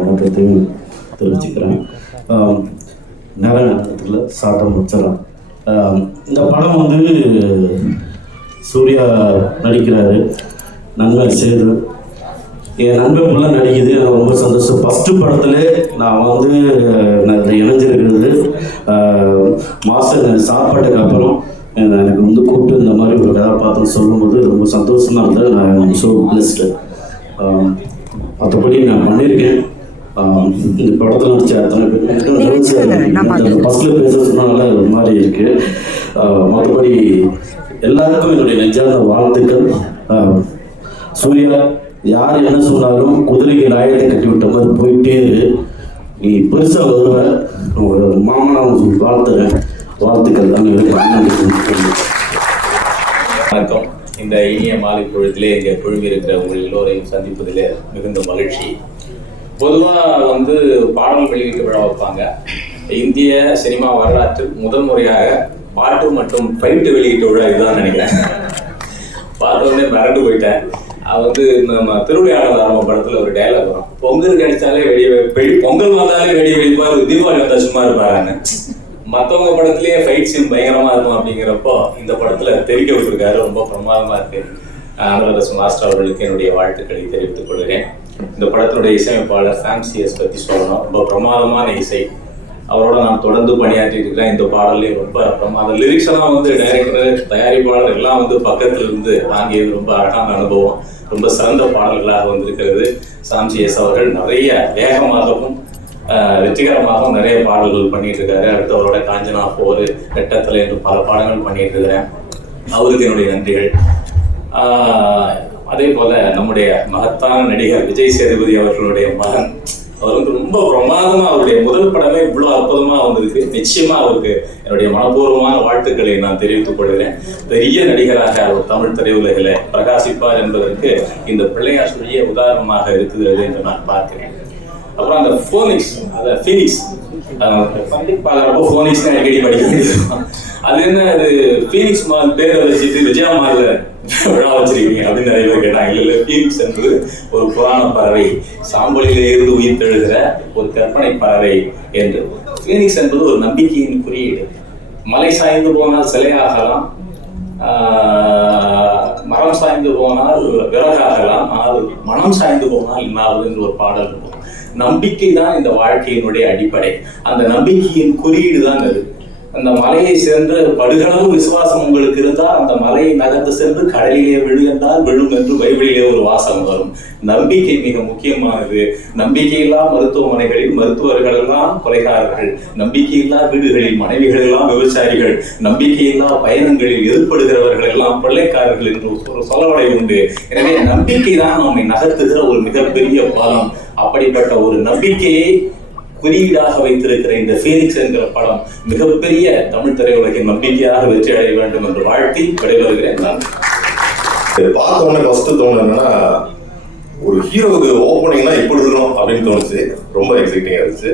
வணக்கத்தையும் தெரிவிச்சுக்கிறேன். நிறைய நேரத்தில் சாட்டம் முடிச்சிடலாம். இந்த படம் வந்து சூர்யா நடிக்கிறாரு, நண்பன் சேது, என் நண்பன் ஃபுல்லாக நடிக்குது. எனக்கு ரொம்ப சந்தோஷம். ஃபஸ்ட்டு படத்துல நான் வந்து இணைஞ்சிருக்கிறது மாஸ்டர் சாப்பாட்டுக்கு அப்புறம் எனக்கு வந்து கூப்பிட்டு இந்த மாதிரி ஒரு கதாபாத்திரம் சொல்லும்போது ரொம்ப சந்தோஷமாக இருந்தது. நான் ஸோ பிளஸ்டு. மற்றபடி நான் பண்ணியிருக்கேன். இந்த படத்தில் நடிச்ச அத்தனை பேர் ஃபஸ்ட்டில் பேச சொன்னனால ஒரு மாதிரி இருக்குது. மற்றபடி எல்லாருக்கும் என்னுடைய நெஞ்சார்ந்த வாழ்த்துக்கள். சூர்யா யார் என்ன சொன்னாலும் குதிரைக்கு ராயத்தை கட்டி விட்ட மாதிரி போயிட்டே நீ பெருசாக வருவ. உங்களோட மாமனா வாழ்த்துறேன். வாழ்த்துக்கள் தான். வணக்கம். இந்த இனிய மாலை பொழுதிலே இங்கே குழுமி இருக்கிற உங்கள் எல்லோரையும் சந்திப்பதிலே மிகுந்த மகிழ்ச்சி. பொதுவாக வந்து பாடல் வெளியீட்டு விழா வைப்பாங்க. இந்திய சினிமா வரலாற்றில் முதல் முறையாக பாட்டு மற்றும் ஃபைட்டு வெளியீட்டு விழா இதுதான் நினைக்கிறேன். பார்த்தோன்னே மிரண்டு போயிட்டேன். அது வந்து நம்ம திருவிளையாடல் ஆரம்ப படத்தில் ஒரு டைலாக் வரும், பொங்கல் கழிச்சாலே பொங்கல் வந்தாலே வெடி வெடிப்பார், தீபாவளி வந்தால் சும்மா இருப்பாருன்னு. மற்றவங்க படத்துலேயே ஃபைட் சீன் பயங்கரமாக இருக்கும். அப்படிங்கிறப்போ இந்த படத்தில் தெரிவிக்க விட்டுருக்காரு. ரொம்ப பிரமாதமாக இருக்கு. அனுராதா மாஸ்டர் அவர்களுக்கு என்னுடைய வாழ்த்துக்களை தெரிவித்துக் கொள்கிறேன். இந்த படத்தினுடைய இசையமைப்பாளர் சாம்சிஎஸ் பற்றி சொல்லணும். ரொம்ப பிரமாதமான இசை. அவரோட நான் தொடர்ந்து பணியாற்றிட்டு இருக்கிறேன். இந்த பாடல்லையும் ரொம்ப பிரமாதம். லிரிக்ஸ் எல்லாம் வந்து டைரக்டர், தயாரிப்பாளர் எல்லாம் வந்து பக்கத்துல இருந்து வாங்கியது ரொம்ப அழகான அனுபவம். ரொம்ப சிறந்த பாடல்களாக வந்திருக்கிறது. சாம்சிஎஸ் அவர்கள் நிறைய வேகமாகவும் வெற்றிகரமாகவும் நிறைய பாடல்கள் பண்ணிட்டு இருக்காரு. அடுத்தவரோட காஞ்சனா 4, ரெட்டத்தலை என்று பல பாடல்கள் பண்ணிட்டு இருக்கிறேன். அவருக்கு என்னுடைய நன்றிகள். அதே போல நம்முடைய மகத்தான நடிகர் விஜய் சேதுபதி அவர்களுடைய மகன், அவர் வந்து ரொம்ப பிரமாதமா அவருடைய முதல் படமே இவ்வளவு அற்புதமா வந்திருக்கு. நிச்சயமா அவருக்கு என்னுடைய மனப்பூர்வமான வாழ்த்துக்களை நான் தெரிவித்துக் கொள்கிறேன். பெரிய நடிகராக அவர் தமிழ் திரையுலகில் பிரகாசிப்பார் என்பதற்கு இந்த பிள்ளையார் சொல்லிய உதாரணமாக இருக்கிறது என்று நான் பார்க்கிறேன். அப்புறம் அந்த ஃபோனிக்ஸ், அந்த ஃபீனிக்ஸ் பார்க்குறப்போ ஃபோனிக்ஸ் அடிக்கடி படிக்க வேண்டியிருக்கும். அது என்ன, அது ஃபீனிக்ஸ் மால் பேரை வச்சுட்டு விஜயா மால்ல விழா வச்சிருக்கீங்க அப்படின்னு நிறைய பேர் கேட்டாங்க. இல்லை, ஃபீனிக்ஸ் என்பது ஒரு புராண பறவை, சாம்பலிலே இருந்து உயிர் தெழுகிற ஒரு கற்பனை பறவை என்று. ஃபீனிக்ஸ் என்பது ஒரு நம்பிக்கையின் குறியீடு. மலை சாய்ந்து போனால் சிலையாகலாம், மரம் சாய்ந்து போனால் விறகாகலாம், ஆனால் மனம் சாய்ந்து போனால் இன்னாவது என்று ஒரு பாடல் இருக்கும். நம்பிக்கை தான் இந்த வாழ்க்கையினுடைய அடிப்படை. அந்த நம்பிக்கையின் குறியீடு தான் அது. அந்த மலையை சென்று படுகளவு விசுவாசம் உங்களுக்கு இருந்தால் அந்த மலையை நகர்ந்து சென்று கடலிலே விழு என்றால் விழும் என்று பைபிளிலே ஒரு வாசகம் வரும். நம்பிக்கை மிக முக்கியமானது. நம்பிக்கையில்லா மருத்துவமனைகளில் மருத்துவர்கள் எல்லாம் கொலைகாரர்கள், நம்பிக்கையில்லா வீடுகளில் மனைவிகள் எல்லாம் விவசாயிகள், நம்பிக்கையில்லா பயணங்களில் எதிர்ப்படுகிறவர்கள் எல்லாம் கொள்ளைக்காரர்கள் என்று ஒரு சொலவடை உண்டு. எனவே நம்பிக்கை தான் நம்மை நகர்த்துகிற ஒரு மிகப்பெரிய பலம். அப்படிப்பட்ட ஒரு நம்பிக்கையை குறியீடாக வைத்திருக்கிற இந்த ஃபீனிக்ஸ் என்கிற படம் மிகப்பெரிய தமிழ் திரையுலகின் நம்பிக்கையாக வெற்றி அடைய வேண்டும் என்று வாழ்த்தி விடைபெறுகிறேன். நான் பார்த்த உடனே ஃபர்ஸ்ட் தோணுது என்னன்னா, ஒரு ஹீரோவுக்கு ஓப்பனிங்னா எப்படி இருக்கணும் அப்படின்னு தோணுச்சு. ரொம்ப எக்ஸைட்டிங்காக இருந்துச்சு.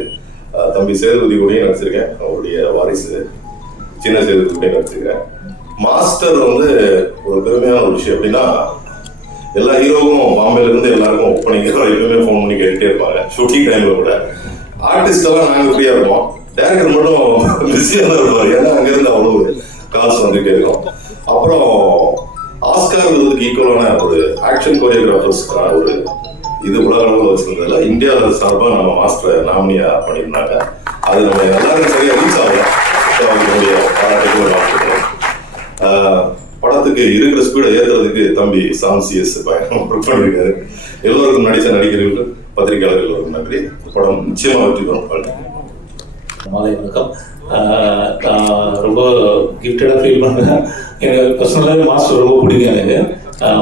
தம்பி சேதுபதி கூட நடிச்சிருக்கேன். அவருடைய வாரிசு சின்ன சேதுபதி கூட நடிச்சிருக்கேன். மாஸ்டர் வந்து ஒரு பெருமையான ஒரு விஷயம். எப்படின்னா, எல்லா ஹீரோவும் பாம்பேல இருந்து எல்லாருக்கும் ஓப்பனிங் எப்பவுமே ஃபோன் பண்ணி கேட்டுட்டே இருப்பாங்க. ஷூட்டிங் டைம்ல கூட ஆர்டிஸ்ட் எல்லாம் நாங்கள் ஃப்ரீயா இருப்போம், டேரக்டர் மட்டும் பிஸியாக தான் இருப்பாரு. ஏன்னா அங்கிருந்து அவ்வளவு கால்ஸ் வந்துட்டே இருக்கும். அப்புறம் ஆஸ்கார் விருதுக்கு ஈக்குவலான ஒரு ஆக்ஷன் கோரியோகிராஃபர்ஸ்க்கான ஒரு இது உலக அளவில் வச்சிருந்ததுல இந்தியாவில் சார்பாக நம்ம மாஸ்டரை நாமினியா பண்ணியிருந்தாங்க. அது நம்ம எல்லாருக்கும் சரியா ரீச் ஆகலாம். அவங்களுடைய பாராட்டுகள் வாழ்த்துக்கிறோம். படத்துக்கு இருக்கிற ஸ்பீடை ஏற்றுறதுக்கு தம்பி சாம்சிஎஸ் ஒர்க் பண்ணியிருக்காரு. எல்லோருக்கும் நடித்த நடிகர்கள், பத்திரிகையாளர்கள் எல்லோருக்கும் நன்றி. படம் நிச்சயமா வெற்றி பெறும். மாலை வணக்கம். நான் ரொம்ப கிஃப்டடாக ஃபீல் பண்ணுறேன். எனக்கு பர்சனலாகவே மாஸ்டர் ரொம்ப பிடிக்கும். எனக்கு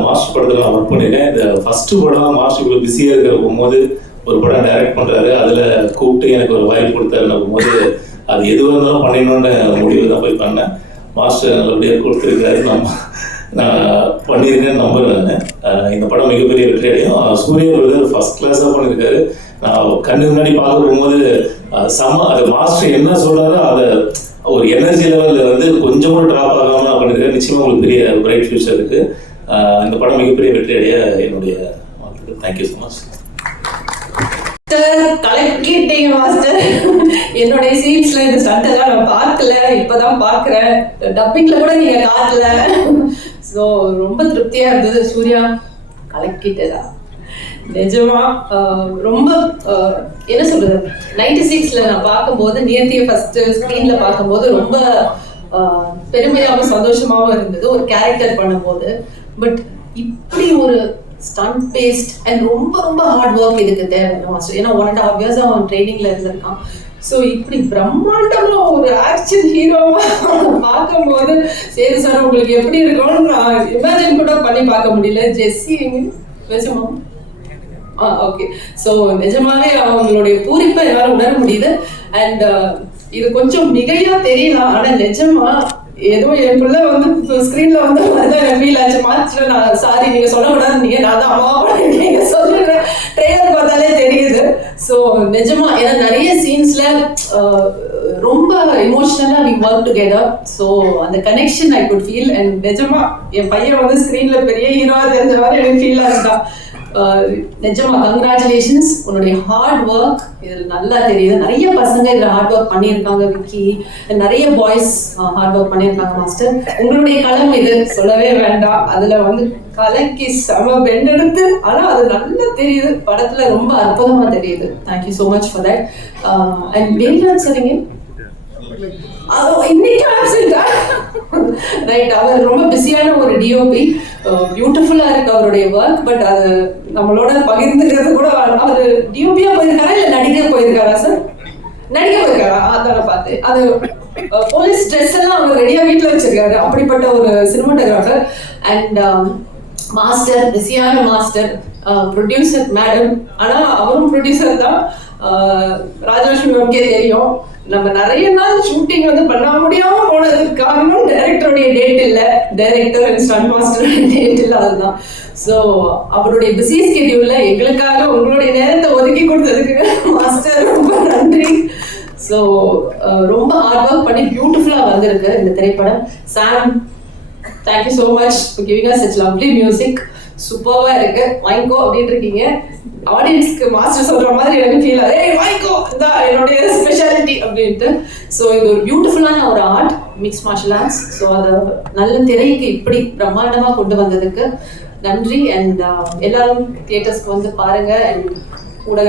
மாஸ்டர் படத்தில் நான் ஒர்க் பண்ணியிருக்கேன். இந்த ஃபஸ்ட்டு படம் மாஸ்டர் இவ்வளோ பிஸியாக இருக்கிற போகும்போது ஒரு படம் டைரக்ட் பண்ணுறாரு, அதில் கூப்பிட்டு எனக்கு ஒரு வாய்ப்பு கொடுத்தாருன்னு போகும்போது அது எதுவாக இருந்தாலும் பண்ணிடணுன்ற முடிவில் தான் போய் பண்ணேன். மாஸ்டர் நல்லபடியாக கொடுத்துருக்காரு. நான் பண்ணியிருக்கேன்னு நம்புறேன். இந்த படம் மிகப்பெரிய வெற்றி அடையும். சூர்யா பிரதர் ஃபர்ஸ்ட் கிளாஸாக பண்ணியிருக்காரு. நான் கண்ணு முன்னாடி பார்க்க போகும்போது அது மாஸ்டர் என்ன சொல்கிறாரோ அதை ஒரு எனர்ஜி லெவலில் வந்து கொஞ்சம் கூட ட்ராப் ஆகாமல் பண்ணியிருக்காரு. நிச்சயமாக உங்களுக்கு பெரிய பிரைட் ஃபியூச்சர் இருக்குது. இந்த படம் மிகப்பெரிய வெற்றி அடைய என்னுடைய வாழ்த்துக்கள். Thank you so much. கலக்கிட்டீங்க மாஸ்டர். என்னுடைய சீன்ஸ்ல இந்த ஸ்டண்ட் எல்லாம் நான் பார்க்கல, இப்பதான் பாக்குறேன். டப்பிங்ல கூட நீங்க காட்டல. ஸோ ரொம்ப திருப்தியா இருந்தது. சூர்யா கலக்கிட்டதா நிஜமா. ரொம்ப என்ன சொல்றது, 96ல நான் பார்க்கும்போது நியத்திய ஃபர்ஸ்ட் ஸ்கிரீன்ல பார்க்கும்போது ரொம்ப பெருமையாகவும் சந்தோஷமாகவும் இருந்தது ஒரு கேரக்டர் பண்ணும்போது. பட் இப்படி ஒரு ஸ்டண்ட் பேஸ்ட் அண்ட் ரொம்ப ரொம்ப ஹார்ட் ஒர்க் இதுக்கு தேவை மாஸ்டர். ஏன்னா 1.5 years அவன் ட்ரைனிங்ல இருந்திருக்கான். ஸோ இப்படி பிரம்மாண்டமா ஒரு ஆக்ஷன் ஹீரோவா பார்க்கும்போது சரி சார் உங்களுக்கு எப்படி இருக்கும்னு நான் இமேஜின் கூட பண்ணி பார்க்க முடியல. ஜெஸ்ஸி நிஜமா ஓகே. ஸோ நிஜமாவே அவங்களுடைய பூரிப்பை என்னால் உணர முடியுது. அண்ட் இது கொஞ்சம் மிகையா தெரியலாம், ஆனா நிஜமா ஏதோ என் பிள்ளை வந்து ஸ்கிரீன்ல வந்து எனக்கு ஃபீல் ஆச்சு. மாஸ்டர் நான் சாரி நீங்க சொல்லக்கூடாது, நீங்க நான் தான் அம்மா நீங்க சொல்லுங்க, ட்ரெய்லர் பார்த்தாலே தெரியுது. ஸோ நிஜமா ஏன்னா நிறைய சீன்ஸ்ல ரொம்ப எமோஷனலா வி ஒர்க் டுகெதர். ஸோ அந்த connection I could feel. And நிஜமா என் பையன் வந்து ஸ்கிரீன்ல பெரிய ஹீரோவா தெரிஞ்ச மாதிரி எனக்கு ஃபீல் ஆச்சுதான். நிஜமா கங்க்ராச்சுலேஷன்ஸ், உன்னுடைய ஹார்ட் ஒர்க் இதில் நல்லா தெரியுது. நிறைய பசங்க இதில் ஹார்ட் ஒர்க் பண்ணியிருக்காங்க விக்கி, நிறைய பாய்ஸ் ஹார்ட் ஒர்க் பண்ணியிருக்காங்க மாஸ்டர். உங்களுடைய களம் இது சொல்லவே வேண்டாம். அதில் வந்து கலக்கி செம பெண்டெடுத்து, ஆனால் அது நல்லா தெரியுது படத்தில், ரொம்ப அற்புதமாக தெரியுது. Thank you so much for that. And Velraj சரிங்க இன்னைக்கு ஆப்சென்டா ரைட். அவர் ரொம்ப பிஸியான ஒரு டிஓபி, பியூட்டிஃபுல்லா இருக்கு அவருடைய ஒர்க். பட் அது நம்மளோட பகிர்ந்துக்கிறது கூட அவர் டிஓபியா போயிருக்காரா இல்ல நடிக்க போயிருக்காரா சார்? நடிக்க போயிருக்காரா? அதான பார்த்து அது போலீஸ் ட்ரெஸ் எல்லாம் அவர் ரெடியா வீட்டுல வச்சிருக்காரு. அப்படிப்பட்ட ஒரு சினிமாட்டோகிராஃபர் அண்ட் மாஸ்டர், பிஸியான மாஸ்டர், ப்ரொடியூசர் மேடம். ஆனா அவரும் ப்ரொடியூசர் தான். ராஜலட்சுமி மேம்கே தெரியும், நம்ம நிறைய நாள் ஷூட்டிங் வந்து பண்ண முடியாம போனதுக்கு காரணம் டைரக்டருடைய டேட் இல்ல, டைரக்டர் அண்ட் ஸ்டண்ட் மாஸ்டருடைய டேட் இல்ல, அதுதான். ஸோ அவருடைய பிஸி ஸ்கெடியூல்ல எங்களுக்காக உங்களுடைய நேரத்தை ஒதுக்கி கொடுத்ததுக்கு மாஸ்டர் ரொம்ப நன்றி. ஸோ ரொம்ப ஹார்ட் ஒர்க் பண்ணி பியூட்டிஃபுல்லா வந்திருக்கு இந்த திரைப்படம். Sam, thank you so much for giving us such lovely music. சூப்பர்வா இருக்கு, வாங்கிக்கோ அப்படின்னு இருக்கீங்க. ஆடியன்ஸ்க்கு மாஸ்டர் சொல்ற மாதிரி எனக்கு ஃபீல் ஆகுது, ஏய் வாங்கிக்கோ இதான் என்னுடைய ஸ்பெஷாலிட்டி அப்படின்ட்டு. ஸோ இது ஒரு பியூட்டிஃபுல்லான ஒரு art, mix martial arts. So அதை நல்ல திரைக்கு இப்படி பிரம்மாண்டமா கொண்டு வந்ததுக்கு நன்றி. அண்ட் எல்லாரும் தியேட்டர்ஸ்க்கு வந்து பாருங்க. அண்ட் ஊடக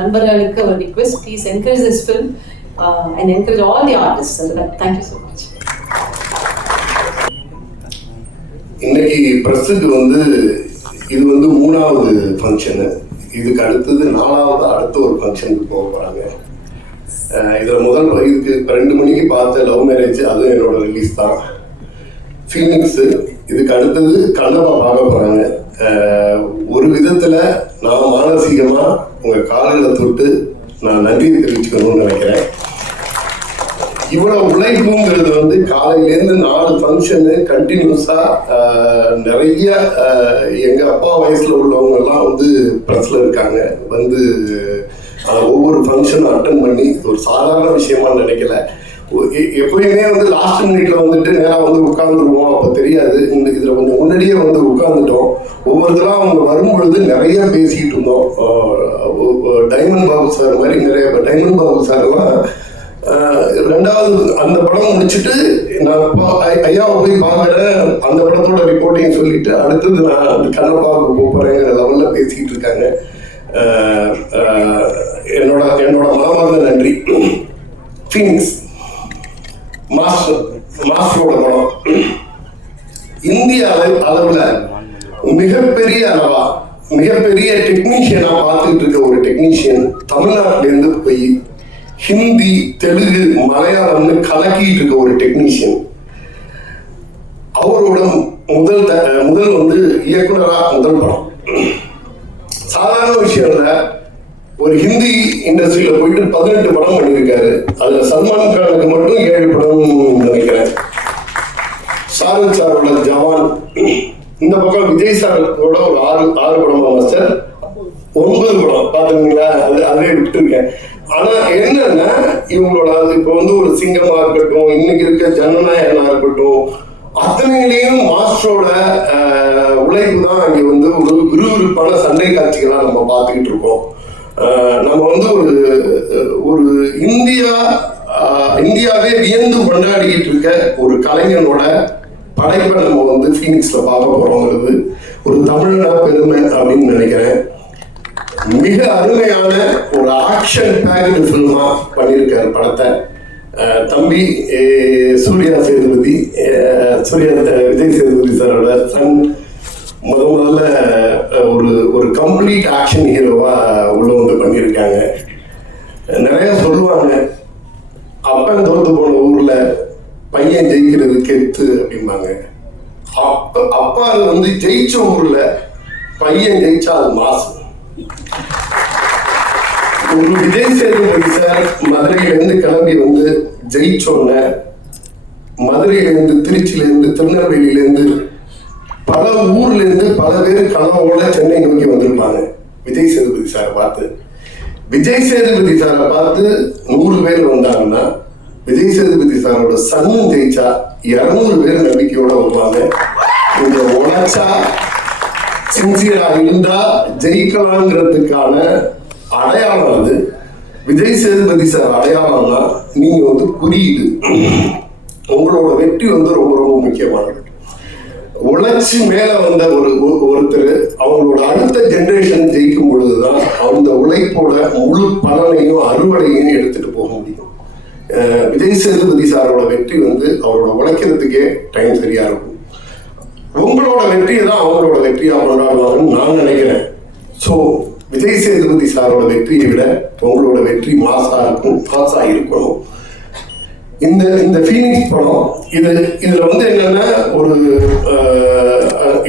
நண்பர்களுக்கு ஒரு request, please encourage this film and encourage all the artist. Thank you so much. இன்னைக்கு ப்ரெஸ்ஸுக்கு வந்து இது வந்து 3வது ஃபங்க்ஷனு. இதுக்கு அடுத்தது 4வது அடுத்த ஒரு ஃபங்க்ஷனுக்கு போக போகிறாங்க. இதில் இதுக்கு 2 மணிக்கு பார்த்த லவ் மேரேஜ், அதுவும் என்னோட ரிலீஸ் தான். ஃபீனிக்ஸு, இதுக்கு அடுத்தது கண்ணப்பா பார்க்க போகிறாங்க. ஒரு விதத்தில் நான் மானசீகமாக உங்கள் காலையில் தொட்டு நான் நன்றியை தெரிவிச்சுக்கணும்னு நினைக்கிறேன். இவ்வளவு உழைப்புங்கிறது வந்து காலையிலேருந்து 4 ஃபங்க்ஷனு கண்டினியூஸாக நிறைய எங்கள் அப்பா வயசில் உள்ளவங்க எல்லாம் வந்து ப்ரெஸ்ஸில் இருக்காங்க. வந்து ஒவ்வொரு ஃபங்க்ஷனும் அட்டன் பண்ணி ஒரு சாதாரண விஷயமா நினைக்கல. எப்பயுமே வந்து லாஸ்ட் மினிட்ல வந்துட்டு நேராக வந்து உட்காந்துருவோம், அப்போ தெரியாது. இதில் கொஞ்சம் முன்னாடியே வந்து உட்காந்துட்டோம். ஒவ்வொருத்தரும் அவங்க வரும்பொழுது நிறைய பேசிக்கிட்டு இருந்தோம். டைமண்ட் பாபு சார் மாதிரி நிறைய, டைமண்ட் பாபு சார்லாம் 2வது அந்த படம் முடிச்சுட்டு நான் ஐயாவை போய் பார்க்குறேன், அந்த படத்தோட ரிப்போர்ட்டையும் சொல்லிட்டு அடுத்தது நான் அந்த கண்ணப்பாவுக்கு போகிறேங்கிற லெவலில் பேசிக்கிட்டு இருக்காங்க. என்னோட மனமார்ந்த நன்றி. ஃபீனிக்ஸ் மாஸ்டரோட படம் இந்திய அளவில் மிகப்பெரிய அளவா மிகப்பெரிய டெக்னீஷியனா பார்த்துட்டு இருக்க ஒரு டெக்னீஷியன் தமிழ்நாட்டிலேருந்து போய் ஹிந்தி, தெலுங்கு, மலையாளம்னு கலக்கிட்டு இருக்க ஒரு டெக்னீஷியன். அவரோட முதல் வந்து இயக்குனரா முதல் படம் சாதாரண விஷயம் இல்லை. ஒரு ஹிந்தி இண்டஸ்ட்ரியில போயிட்டு 18 படம் பண்ணியிருக்காரு. அதுல சல்மான் கானுக்கு மட்டும் 7 படம் நினைக்கிறேன். ஷாருக் சாரோட ஜவான், இந்த பக்கம் விஜய் சாரோட ஒரு 6 படம் மாஸ்டர், 9 படம் பாத்துங்களா, அதே விட்டுருக்கேன். ஆனா என்னன்னா இவங்களோட இப்ப வந்து ஒரு சிங்கமா இருக்கட்டும், இன்னைக்கு இருக்க ஜனநாயகனா இருக்கட்டும், அத்தனையிலையும் மாஸ்டரோட உழைப்பு தான் இங்க வந்து ஒரு விறுவிறுப்பான சண்டை காட்சிகளா நம்ம பார்த்துக்கிட்டு இருக்கோம். நம்ம வந்து ஒரு இந்தியாவே வியந்து கொண்டாடிக்கிட்டு இருக்க ஒரு கலைஞனோட படைப்பை நம்ம வந்து ஃபீனிக்ஸ்ல பார்க்க போறோங்கிறது ஒரு தமிழனா பெருமை அப்படின்னு நினைக்கிறேன். மிக அருமையான ஒரு ஆக்ஷன் பேக்டு ஃபில்மா பண்ணியிருக்காரு படத்தை. தம்பி சூர்யா சேதுபதி, விஜய் சேதுபதி சாரோட சன் முதல்ல ஒரு கம்ப்ளீட் ஆக்ஷன் ஹீரோவா உள்ள வந்து பண்ணியிருக்காங்க. நிறைய சொல்லுவாங்க, அப்பன் தோத்து போன ஊர்ல பையன் ஜெயிக்கிறது கெத்து அப்படிம்பாங்க. அப்பா வந்து ஜெயிச்ச ஊர்ல பையன் ஜெயிச்சா அது மாசு. ஒரு விஜய் சேதுபதி சார் மதுரையிலேருந்து கிளம்பி வந்து ஜெயிச்சோன்ன, மதுரையிலேருந்து, திருச்சியிலேருந்து, திருநெல்வேலியிலேருந்து, பல ஊர்லேருந்து பல பேர் கனவோட சென்னை நோக்கி வந்திருப்பாங்க விஜய் சேதுபதி சாரை பார்த்து. விஜய் சேதுபதி சாரை பார்த்து 100 பேர் வந்தாங்கன்னா, விஜய் சேதுபதி சாரோட சன்னும் ஜெயிச்சா 200 பேர் நம்பிக்கையோட வருவாங்க. இந்த உழைச்சா, சின்சியரா இருந்தா ஜெயிக்கலாங்கிறதுக்கான அடையாளம் அது. விஜய் சேதுபதி சார் அடையாளம்னா நீங்க வந்து குறியீடு. உங்களோட வெற்றி வந்து ரொம்ப ரொம்ப முக்கியமானது. உழைச்சி மேல வந்த ஒருத்தர் அவங்களோட அடுத்த ஜெனரேஷன் ஜெயிக்கும் பொழுதுதான் அந்த உழைப்போட முழு பலனையும் அறுவடையும் எடுத்துட்டு போக முடியும். விஜய் சேதுபதி சாரோட வெற்றி வந்து அவரோட உழைக்கிறதுக்கே டைம் சரியா இருக்கும். உங்களோட வெற்றியை தான் அவங்களோட வெற்றியா கொண்டாடுவாங்கன்னு நான் நினைக்கிறேன். ஸோ விஜய் சேதுபதி சாரோட வெற்றியை விட உங்களோட வெற்றி மாசா இருக்கணும். இந்த ஃபீனிக்ஸ் படம் இதுல வந்து என்னன்னா, ஒரு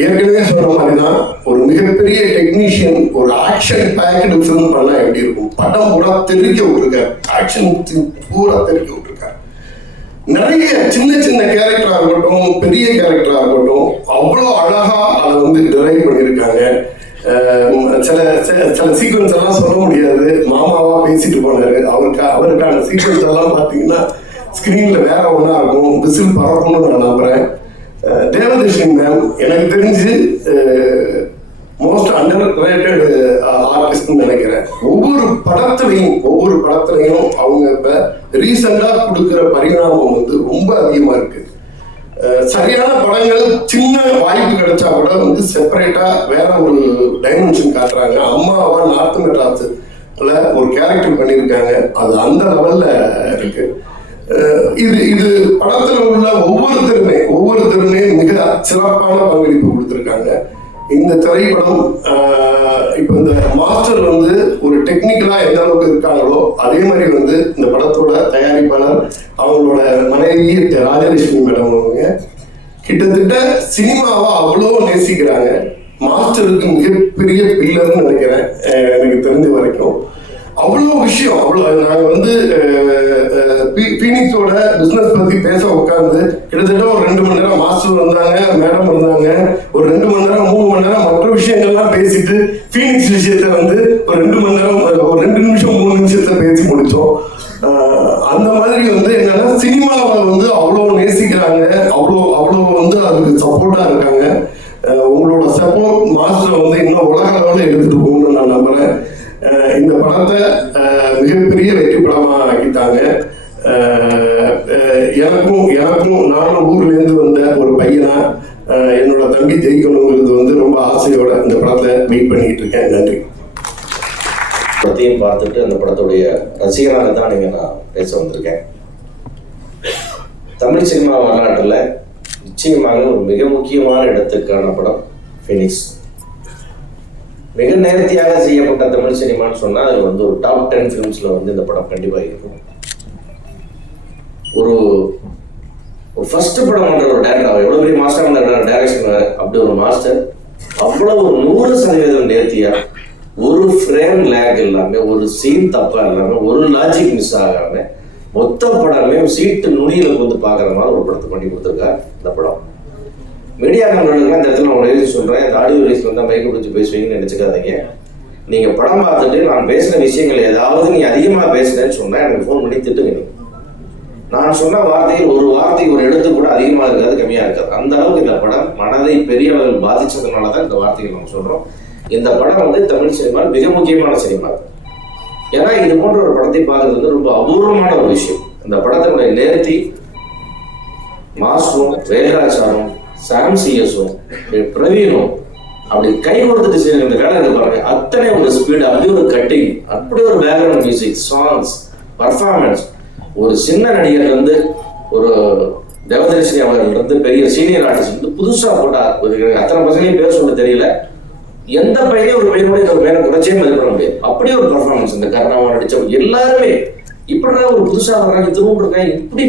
ஏற்கனவே சொன்ன மாதிரி தான், ஒரு மிகப்பெரிய டெக்னீஷியன் ஒரு ஆக்ஷன் பேக்கடு ஃபிலிம் பண்ணா எப்படி இருக்கும். படம் பூரா தெரிவிக்க விட்டுருக்காரு, ஆக்ஷன் பூரா தெரிவிக்க விட்டுருக்காரு. நிறைய சின்ன சின்ன கேரக்டரா இருக்கட்டும், பெரிய கேரக்டரா இருக்கட்டும், அவ்வளோ அழகா அதை வந்து டிரைவ் பண்ணியிருக்காங்க. சில சீக்வன்ஸ் எல்லாம் சொல்ல முடியாது, மாமாவா பேசிட்டு போனாரு. அவருக்கான சீக்வன்ஸ் எல்லாம் பார்த்தீங்கன்னா ஸ்கிரீன்ல வேற ஒன்றா இருக்கும், விசில் பறக்கணும்னு நான் நம்புறேன். தேவதர்ஷினி மேம் எனக்கு தெரிஞ்சு மோஸ்ட் அண்டர் ரேட்டட் ஆர்டிஸ்ட்னு நினைக்கிறேன். ஒவ்வொரு படத்துலையும் அவங்க இப்ப ரீசெண்டா கொடுக்குற பரிணாமம் வந்து ரொம்ப அதிகமா இருக்கு. சரியான படங்கள் சின்ன வாய்ப்பு கிடைச்சா கூட வந்து செப்பரேட்டா வேற ஒரு டைமென்ஷன் காட்டுறாங்க. அம்மாவா நார்த் மெட்ராஸ்ல ஒரு கேரக்டர் பண்ணியிருக்காங்க, அது அந்த லெவல்ல இருக்கு. இது படத்துல உள்ள ஒவ்வொருத்தருமே மிக சிறப்பான பங்களிப்பு கொடுத்திருக்காங்க. இந்த திரைப்படம் இப்ப இந்த மாஸ்டர் வந்து ஒரு டெக்னிக்கலா எந்த அளவுக்கு இருக்காங்களோ அதே மாதிரி வந்து இந்த படத்தோட தயாரிப்பாளர் அவங்களோட மனைவி ராஜலட்சுமி மேடம் அவங்க கிட்டத்தட்ட சினிமாவை அவ்வளோ நேசிக்கிறாங்க. மாஸ்டருக்கு மிகப்பெரிய பில்லர்னு நினைக்கிறேன் எனக்கு தெரிஞ்ச வரைக்கும். அவ்வளோ விஷயம் நாங்கள் வந்து ஃபீனிக்ஸோட பிஸ்னஸ் பற்றி பேச உட்காந்து கிட்டத்தட்ட ஒரு 2 மணி நேரம் மாஸ்டர் வந்தாங்க, மேடம் இருந்தாங்க, ஒரு 2 மணி நேரம் 3 மணி நேரம் மற்ற விஷயங்கள்லாம் பேசிட்டு ஃபீனிக்ஸ் விஷயத்த வந்து ஒரு 2 மணி நேரம் ஒரு 2 நிமிஷம் 3 நிமிஷத்தை பேசி முடித்தோம். அந்த மாதிரி வந்து என்னன்னா, சினிமாவை வந்து அவ்வளோ நேசிக்கிறாங்க, அவ்வளோ வந்து அதுக்கு சப்போர்ட்டாக இருக்காங்க. உங்களோட சப்போர்ட் மாஸ்டரை வந்து இன்னும் உலக அளவில் எடுத்துகிட்டு போகணும்னு நான் நம்புகிறேன். இந்த படத்தை மிகப்பெரிய வெற்றி படமா ஆக்கிட்டாங்க. எனக்கும் நானும் ஊர்லேருந்து வந்த ஒரு பையனா என்னோட தம்பி ஜெயிக்கணுங்கிறது வந்து ரொம்ப ஆசையோட இந்த படத்தை வெயிட் பண்ணிக்கிட்டு இருக்கேன். நன்றி. படத்தையும் பார்த்துட்டு அந்த படத்துடைய ரசிகராக தான் நான் பேச வந்திருக்கேன். தமிழ் சினிமா வரலாற்றில் நிச்சயமாக ஒரு மிக முக்கியமான இடத்துக்கான படம் ஃபீனிக்ஸ். மிக நேர்த்தியாக செய்யப்பட்ட தமிழ் சினிமான்னு சொன்னால் அது வந்து ஒரு டாப் 10 ஃபிலிம்ஸில் வந்து இந்த படம் கண்டிப்பாக இருக்கும். ஒரு ஃபர்ஸ்ட் படம் பண்ணுற ஒரு டேரக்டர் எவ்வளோ பெரிய மாஸ்டர் டைரக்ஷன், அப்படி ஒரு மாஸ்டர் அவ்வளோ ஒரு 100% நேர்த்தியாக, ஒரு ஃப்ரேம் லேக் இல்லாமல், ஒரு சீன் தப்பாக இல்லாமல், ஒரு லாஜிக் மிஸ் ஆகாமல் மொத்த படமே சீட்டு நுனியில் வந்து பார்க்குற மாதிரி ஒரு படத்தை பண்ணி கொடுத்துருக்காரு இந்த படம். மீடியா நண்பர்களுக்கு அந்த இடத்துல நான் உடனே சொல்கிறேன், இந்த ஆடியோ ரிலீஸ் வந்தால் மைக்கு பிடிச்சி பேசுவீங்கன்னு நினச்சிக்காதீங்க. நீங்கள் படம் பார்த்துட்டு நான் பேசின விஷயங்கள் ஏதாவது நீ அதிகமாக பேசுனேன்னு சொன்னால் எனக்கு ஃபோன் பண்ணி திட்டுங்க. நான் சொன்ன வார்த்தையில் ஒரு வார்த்தை ஒரு எழுத்து கூட அதிகமாக இருக்காது, கம்மியாக இருக்காது. அந்த அளவுக்கு இந்த படம் மனதை பெரிய அளவில் பாதிச்சதுனால தான் இந்த வார்த்தைகள் நம்ம சொல்கிறோம். இந்த படம் வந்து தமிழ் சினிமாவில் மிக முக்கியமான சினிமா. ஏன்னா இது போன்ற ஒரு படத்தை பார்க்கறது வந்து ரொம்ப அபூர்வமான ஒரு விஷயம். இந்த படத்தினுடைய நேர்த்தி, மாஸ்டரும் வேல்ராஜ் சாரும் சாம் சிஎஸும் பிரவீனும் அப்படி கை கொடுத்துட்டு செய்யற இந்த வேலை இருக்கு பாருங்க. அத்தனை ஒரு ஸ்பீடு, அப்படி ஒரு கட்டிங், அப்படி ஒரு பேக்ரவுண்ட் மியூசிக், சாங்ஸ், பர்ஃபார்மன்ஸ். ஒரு சின்ன நடிகர் வந்து ஒரு தேவதர்ஷினி அவர்கள் வந்து பெரிய சீனியர் ஆர்டிஸ்ட் வந்து புதுசா போட்டா அத்தனை பசங்களையும் பேர் சொல்ல தெரியல. எந்த பையனையும் ஒரு பையனோட ஒரு பையனை குறைச்சே மதிப்பிட முடியாது. அப்படியே ஒரு பர்ஃபார்மன்ஸ். இந்த கருணாவை நடிச்சவங்க எல்லாருமே இப்படிதான் ஒரு புதுசா வர்றாங்க, திரும்ப இருக்காங்க, இப்படி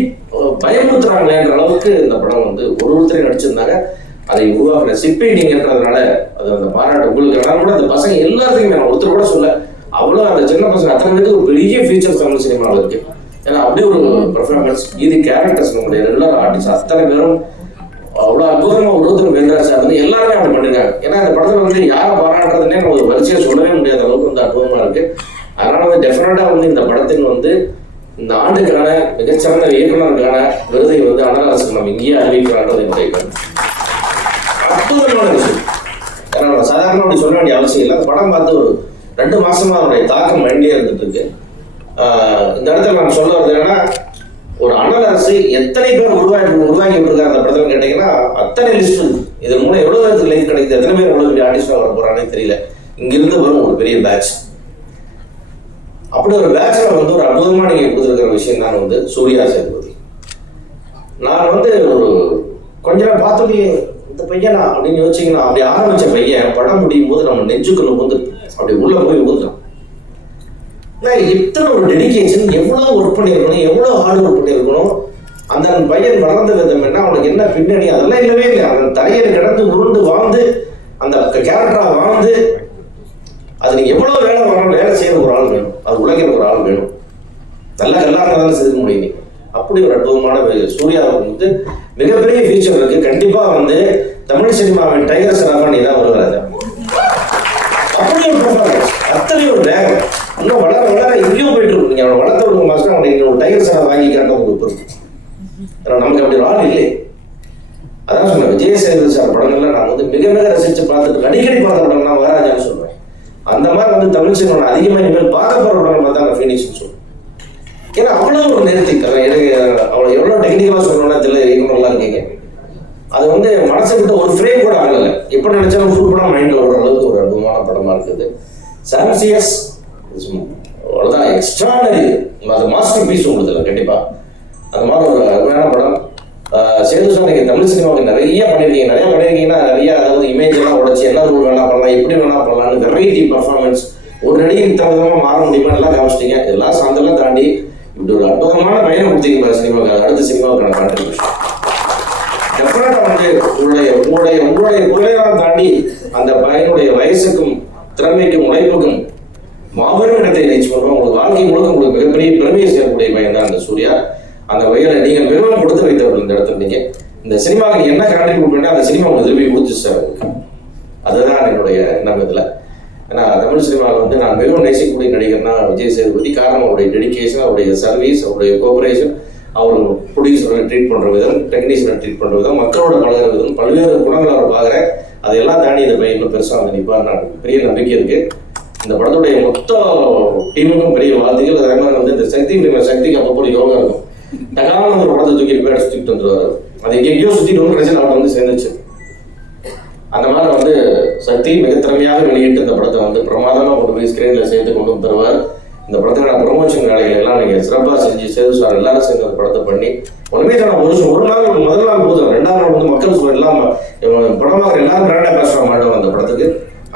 பயமுறுத்துறாங்களேன்ற அளவுக்கு இந்த படம் வந்து ஒருத்தரையும் நடிச்சிருந்தாங்க. அதை உருவாக்குற சிப்பி நீங்கன்றதுனால அது அந்த பாராட்டு உங்களுக்கு. ஆனால் கூட அந்த பசங்க எல்லாத்துக்குமே நான் ஒருத்தர் கூட சொல்ல, அவ்வளோ அந்த சின்ன பசங்க அத்தனை பேருக்கு ஒரு பெரிய ஃபீச்சர்ஸ் தமிழ் சினிமாவில் இருக்கு. ஏன்னா அப்படியே ஒரு பர்ஃபார்மன்ஸ். இது கேரக்டர்ஸ் நம்முடைய ரெகுலர் ஆர்டிஸ்ட் அத்தனை பேரும் அவ்வளோ அற்புதமாக ஒருத்தர் வேண்டாச்சு வந்து எல்லாருமே அப்படி பண்ணிருக்காங்க. ஏன்னா இந்த படத்தில் வந்து யாரை பாராட்டுறதுன்னே நம்ம ஒரு வரிசையை சொல்லவே முடியாத அளவுக்கு வந்து அற்புதமாக இருக்கு. அதனால வந்து டெஃபினட்டா வந்து இந்த படத்தின் வந்து இந்த ஆண்டுக்கான மிகச்சிறந்த இயக்குனருக்கான விருதை வந்து அனலாசுக்கு நம்ம இங்கேயே அறிவிக்கிறான்றது என்னுடைய அற்புதமான விஷயம். ஏன்னா நம்ம சாதாரண அப்படி சொல்ல வேண்டிய அவசியம் இல்லை. அந்த படம் பார்த்து ஒரு 2 மாசமா அதனுடைய தாக்கம் மைண்ட்லேயே இருந்துட்டு இருக்கு. இந்த இடத்துல நான் சொல்ல வருது என்னன்னா, ஒரு அனல் அரசு எத்தனை பேர் உருவாக்கி விட்டுருக்காங்க அந்த படத்துல கேட்டீங்கன்னா அத்தனை லிஸ்ட் இருக்கு. இதன் மூலம் எவ்வளவு பேருக்கு லைஃப் கிடைக்குது, எத்தனை பேர் எவ்வளவு பெரிய ஆர்டிஸ்டா வர போறானே தெரியல. இங்கிருந்து வரும் ஒரு பெரிய பேட்ச். அப்படி ஒரு பேட்ச்ல வந்து ஒரு அற்புதமா நீங்க கொடுத்துருக்கிற விஷயம் தான் வந்து சூர்யா சேதுபதி. நான் வந்து ஒரு கொஞ்ச நேரம் பார்த்தோன்னே இந்த பையனா அப்படின்னு யோசிச்சிங்கன்னா, அப்படி ஆரம்பிச்ச பையன் படம் முடியும் போது நம்ம நெஞ்சுக்குள்ள வந்து அப்படி உள்ள போய் ஊதுறான். இத்தனை ஒரு டெடிகேஷன், எவ்வளவு ஒர்க் பண்ணியிருக்கணும், எவ்வளவு ஹார்ட் ஒர்க் பண்ணியிருக்கணும். அந்த பையன் வளர்ந்த விதம் என்ன, அவனுக்கு என்ன பின்னணி, அதெல்லாம் இல்லவே இல்லை. அவன் தரையில் கிடந்து உருண்டு வாழ்ந்து அந்த கேரக்டரா வாழ்ந்து அது நீங்க எவ்வளவு வேலை வரணும், வேலை செய்யற ஒரு ஆள் வேணும், அது உழைக்கிற ஒரு ஆள் வேணும். நல்லா எல்லாரும் தானே செய்ய முடியும். அப்படி ஒரு அற்புதமான சூர்யாவுக்கு வந்து மிகப்பெரிய ஃபியூச்சர் இருக்கு. கண்டிப்பா வந்து தமிழ் சினிமாவின் டைகர் சராஃபா தான் வருவாரு. அப்படி ஒரு பர்ஃபார்மன்ஸ், அத்தனை ஒரு வேகம், இன்னும் வளர வளர எங்கேயோ போயிட்டு இருக்கு. நீங்க அவனை வளர்த்த ஒரு மாசம் அவனுக்கு ஒரு டைகர் சரா வாங்கி காட்ட உங்களுக்கு இருக்கு. ஏன்னா நமக்கு அப்படி ஒரு ஆள் இல்லை. அதான் சொன்னேன், விஜய் சேதுபதி சார் படங்கள்ல நான் வந்து மிக மிக ரசிச்சு பார்த்துட்டு அடிக்கடி பார்த்த படம்னா மகாராஜான்னு சொல்றேன். அந்த மாதிரி வந்து தமிழ் சினிமா அதிகமாக இனிமேல் பார்க்க போற படங்கள் பார்த்தா அந்த ஃபீனிக்ஸ்னு சொல்லுவேன். ஏன்னா அவ்வளோ ஒரு நேர்த்தி, எனக்கு அவ்வளோ எவ்வளோ டெக்னிக்கலாக சொல்லணும்னா தெரியல, இயக்குனர்லாம் இருக்கீங்க. அது வந்து மனசை விட்டு ஒரு ஃப்ரேம் கூட ஆகலை. எப்போ நினைச்சாலும் ஃபுல் படம் மைண்டில் ஓடுற அளவுக்கு ஒரு அற்புதமான படமா இருக்குது. சாம் சிஎஸ் அவ்வளோதான் எக்ஸ்ட்ரானரி, அது மாஸ்டர் பீஸ் உங்களுக்கு கண்டிப்பா. அந்த மாதிரி ஒரு அருமையான படம். சேது சார் நீங்கள் தமிழ் சினிமாவுக்கு நிறைய பண்ணியிருக்கீங்கன்னா நிறைய, அதாவது இமேஜ் எல்லாம் உடச்சி என்ன ரூல் வேணா பண்ணலாம், எப்படி வேணா பண்ணலாம்னு வெரைட்டி பர்ஃபார்மன்ஸ், ஒரு நடிகை விதமாக மாற முடியுமா எல்லாம் காமிச்சிட்டீங்க. இதெல்லாம் சார்ந்தெல்லாம் தாண்டி இப்படி ஒரு அற்புதமான பயணம் கொடுத்தீங்க சினிமாவுக்கு. அடுத்த சினிமாவுக்கான கான்ட்ரிபியூஷன் டெஃபினட்டா வந்து உங்களுடைய குறையெல்லாம் தாண்டி அந்த பையனுடைய வயசுக்கும் திறமைக்கும் உழைப்புக்கும் மாபெரும் இடத்தை ரீச் பண்ணுவோம். உங்களுக்கு வாழ்க்கை முழுக்க உங்களுக்கு மிகப்பெரிய பெருமையை சேர்க்கக்கூடிய பையன் தான் அந்த சூர்யா. அந்த வகையில நீங்க மிகவும் கொடுத்து வைத்தவர்கள் இந்த இடத்துல. நீங்க இந்த சினிமாவுக்கு நீங்க என்ன கான்ட்ரிபியூட் பண்ணா அந்த சினிமா உங்களுக்கு திருப்பி கொடுத்து சார். அதுதான் என்னுடைய எண்ணம் இதுல. ஏன்னா தமிழ் சினிமாவில் வந்து நான் மிகவும் நேசிக்கக்கூடிய நடிகர்னா விஜய் சேதுபதி. காரணம் அவருடைய டெடிகேஷன், அவருடைய சர்வீஸ், அவருடைய கோஆபரேஷன், அவர் ப்ரொடியூசரை ட்ரீட் பண்ற விதம், டெக்னீஷியனை ட்ரீட் பண்ற விதம், மக்களோட பழகிற விதம், பல்வேறு குணங்களை அவர் பார்க்குறேன். அதையெல்லாம் தாண்டி இந்த பையன் இன்னும் பெருசாக வந்து நிற்பார். நான் பெரிய நம்பிக்கை இருக்கு. இந்த படத்துடைய மொத்த டீமுக்கும் பெரிய வாழ்த்துக்கள். அதே மாதிரி வந்து இந்த சக்திக்கு அப்பப்போ யோகா இருக்கும். டகான ஒரு படத்தை தூக்கிட்டு போய் சுற்றிட்டு வந்துருவாரு. அது எங்கேயோ சுற்றிட்டு வந்து கடைசியில் அவரை வந்து சேர்ந்துச்சு. அந்த மாதிரி வந்து சக்தி மிக திறமையாக வெளியிட்டு இந்த படத்தை வந்து பிரமாதமாக கொண்டு போய் ஸ்கிரீனில் சேர்த்து கொண்டு வந்துருவார். இந்த படத்துக்கான ப்ரொமோஷன் வேலைகள் எல்லாம் நீங்கள் சிறப்பாக செஞ்சு சேது சார் எல்லாரும் சேர்ந்து அந்த படத்தை பண்ணி ஒன்றுமே நான் ஒரு நாள் முதல் நாள் போதும், 2ஆம் நாள் வந்து மக்கள் எல்லாம் படமாக எல்லாரும் பிராண்ட் அம்பாசிடர் மாட்டோம் அந்த படத்துக்கு.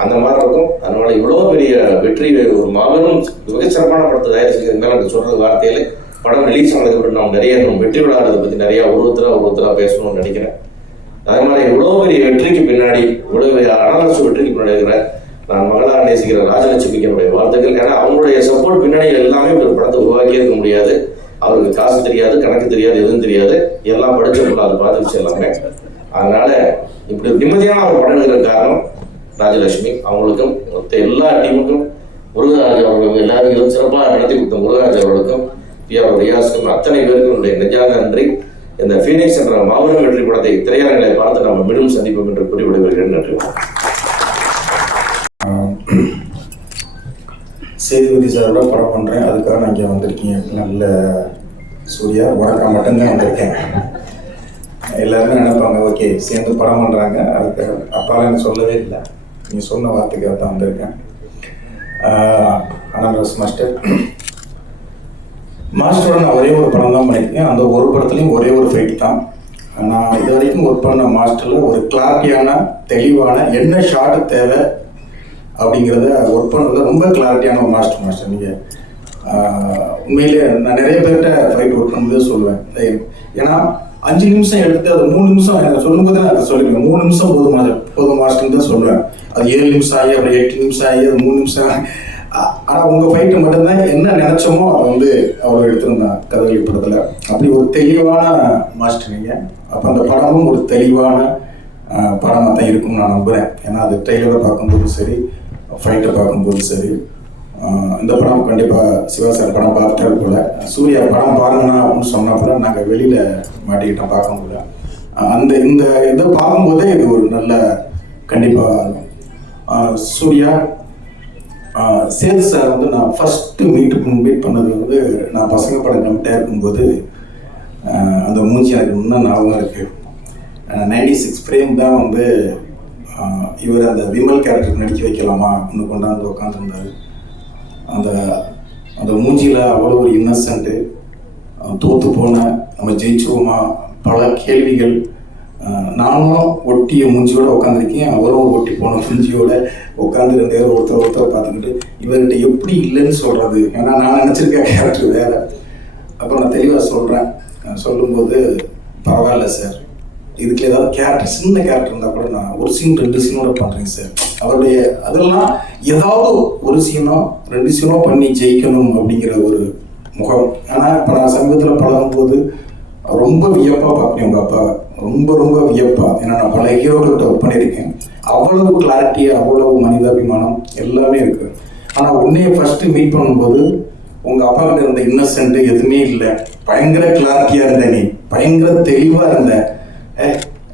அந்த மாதிரி இருக்கும். அதனால இவ்வளோ பெரிய வெற்றி, ஒரு மாபெரும் மிகச்சிறப்பான படத்தை தயார் செய்யறது மேலே எனக்கு சொல்றது வார்த்தையில படம் ரிலீஸ் ஆனதுக்கு அப்புறம் நாம் நிறைய வெற்றி விழாடுறதை பற்றி நிறைய ஒருத்தராக பேசணும்னு நினைக்கிறேன். அதே மாதிரி இவ்வளோ பெரிய வெற்றிக்கு பின்னாடி, இவ்வளோ பெரிய அனாரசு வெற்றிக்கு பின்னாடி இருக்கிற நான் மகளாக நேசிக்கிற ராஜலட்சுமிக்கு என்னுடைய வாழ்த்துக்கள். ஏன்னா அவங்களுடைய சப்போர்ட் பின்னாடி எல்லாமே ஒரு படத்தை உருவாக்கி இருக்க முடியாது. அவருக்கு காசு தெரியாது, கணக்கு தெரியாது, எதுவும் தெரியாது, எல்லாம் படிச்சவங்கள அதை பார்த்துச்சு எல்லாமே. அதனால இப்படி நிம்மதியான ஒரு படம் எடுக்கிற காரணம் ராஜலட்சுமி. அவங்களுக்கும் மொத்த எல்லா டீமுக்கும், முருகராஜ் அவர்களுக்கும் எல்லாருக்கும் சிறப்பாக நடத்தி கொடுத்த முருகராஜ் அவர்களுக்கும், ரியாஸுக்கும், அத்தனை பேருக்கும் என்னுடைய நெஞ்சார்ந்த நன்றி. இந்த ஃபீனிக்ஸ் என்ற மாபெரும் வெற்றி படத்தை திரையரங்களை பார்த்து நம்ம மீண்டும் சந்திப்போம் என்று கூறி விடைபெறுகிறேன். நன்றி. சேதுபதி சாரோட படம் பண்ணுறேன், அதுக்காக நான் இங்கே வந்திருக்கீங்க. நல்ல சூர்யா, உனக்காக மட்டும்தான் வந்திருக்கேன். எல்லாருமே நினைப்பாங்க ஓகே சேர்ந்து படம் பண்ணுறாங்க, அதுக்கு அப்பாலாம் எனக்கு சொல்லவே இல்லை, நீ சொன்ன வார்த்தைக்காக தான் வந்திருக்கேன். ஆனந்த் மாஸ்டரோட நான் ஒரே ஒரு படம் தான் பண்ணியிருக்கேன். அந்த ஒரு படத்துலையும் ஒரே ஒரு ஃபைட் தான். நான் இது வரைக்கும் ஒர்க் பண்ண மாஸ்டரில் ஒரு கிளாரிட்டியான தெளிவான என்ன ஷார்ட் தேவை அப்படிங்கிறத ஒர்க் பண்ணுறதுல ரொம்ப கிளாரிட்டியான ஒரு மாஸ்டர். நீங்கள் உண்மையிலே நான் நிறைய பேர்கிட்ட ஃபைட் ஒர்க் பண்ணும்போது சொல்லுவேன், ஏன்னா 5 நிமிஷம் எடுத்து அது 3 நிமிஷம் எனக்கு சொல்லும்போது நான் அதை சொல்லிடுவேன். 3 நிமிஷம் போதும் மாஸ்டர்னு தான் சொல்லுவேன். அது 7 நிமிஷம் ஆகி அப்புறம் 8 நிமிஷம் ஆகி அது 3 நிமிஷம். ஆனால் உங்கள் ஃபைட்டு மட்டும்தான் என்ன நினச்சோமோ அதை வந்து அவ்வளோ எடுத்திருந்தான் கதகளி படத்தில். அப்படி ஒரு தெளிவான மாஸ்டர் நீங்கள். அப்போ அந்த படமும் ஒரு தெளிவான படமாக தான் இருக்கும்னு நான் நம்புகிறேன். ஏன்னா அது ட்ரெய்லரை பார்க்கும்போது சரி, ஃபைட்டை பார்க்கும்போது சரி. இந்த படம் கண்டிப்பாக சிவா சார் படம் பார்த்தாரு போல. சூர்யா படம் பாருங்கன்னா அப்படின்னு சொன்னால் கூட நாங்கள் வெளியில் மாட்டிக்கிட்டோம் பார்க்க முடியல. இந்த இதை பார்க்கும்போதே இது ஒரு நல்ல கண்டிப்பாக சூர்யா சேது சார் வந்து நான் ஃபஸ்ட்டு மீட் பண்ணது வந்து நான் பசங்க படம் கம்மிட்டாக இருக்கும்போது அந்த மூஞ்சி எனக்கு இன்னும் ஞாபகம் இருக்குது. 96 ஃப்ரேம் தான் வந்து இவர் அந்த விமல் கேரக்டர் நடிக்க வைக்கலாமா இன்னும் கொண்டாந்து உட்காந்துருந்தார். அந்த மூஞ்சியில் அவ்வளோ ஒரு இன்னசென்ட்டு, தோற்று போன நம்ம ஜெயிச்சுவோமா பல கேள்விகள். நானும் ஒட்டிய மூஞ்சியோடு உட்காந்துருக்கேன், அவரும் ஒட்டி போன மூஞ்சியோட உட்காந்து 2 பேரும் ஒருத்தர் பார்த்துக்கிட்டு இவர்கிட்ட எப்படி இல்லைன்னு சொல்கிறது. ஏன்னா நான் நினச்சிருக்க கேரக்டர் வேறு. அப்புறம் நான் தெளிவாக சொல்கிறேன், சொல்லும்போது பரவாயில்ல சார், இதுக்கு ஏதாவது கேரக்டர் சின்ன கேரக்டர் இருந்தால் கூட நான் ஒரு சீன் 2 சீனோட பண்ணுறேன் சார். அவருடைய அதெல்லாம் ஏதாவது ஒரு சீனோ 2 சீனோ பண்ணி ஜெயிக்கணும் அப்படிங்கிற ஒரு முகம். ஆனால் இப்போ நான் சமீபத்தில் பழகும்போது ரொம்ப வியப்பாக பார்ப்பேன் உங்கள் அப்பாவை, ரொம்ப வியப்பாக. ஏன்னா நான் பல ஹீரோக்கள்கிட்ட ஒர்க் பண்ணியிருக்கேன். அவ்வளவு கிளாரிட்டி, அவ்வளவு மனிதாபிமானம் எல்லாமே இருக்குது. ஆனால் உன்னையை ஃபஸ்ட்டு மீட் பண்ணும்போது உங்கள் அப்பா கிட்ட இருந்த இன்னசென்ட்டு எதுவுமே இல்லை. பயங்கர கிளாரிட்டியாக இருந்த, நீ பயங்கர தெளிவாக இருந்த.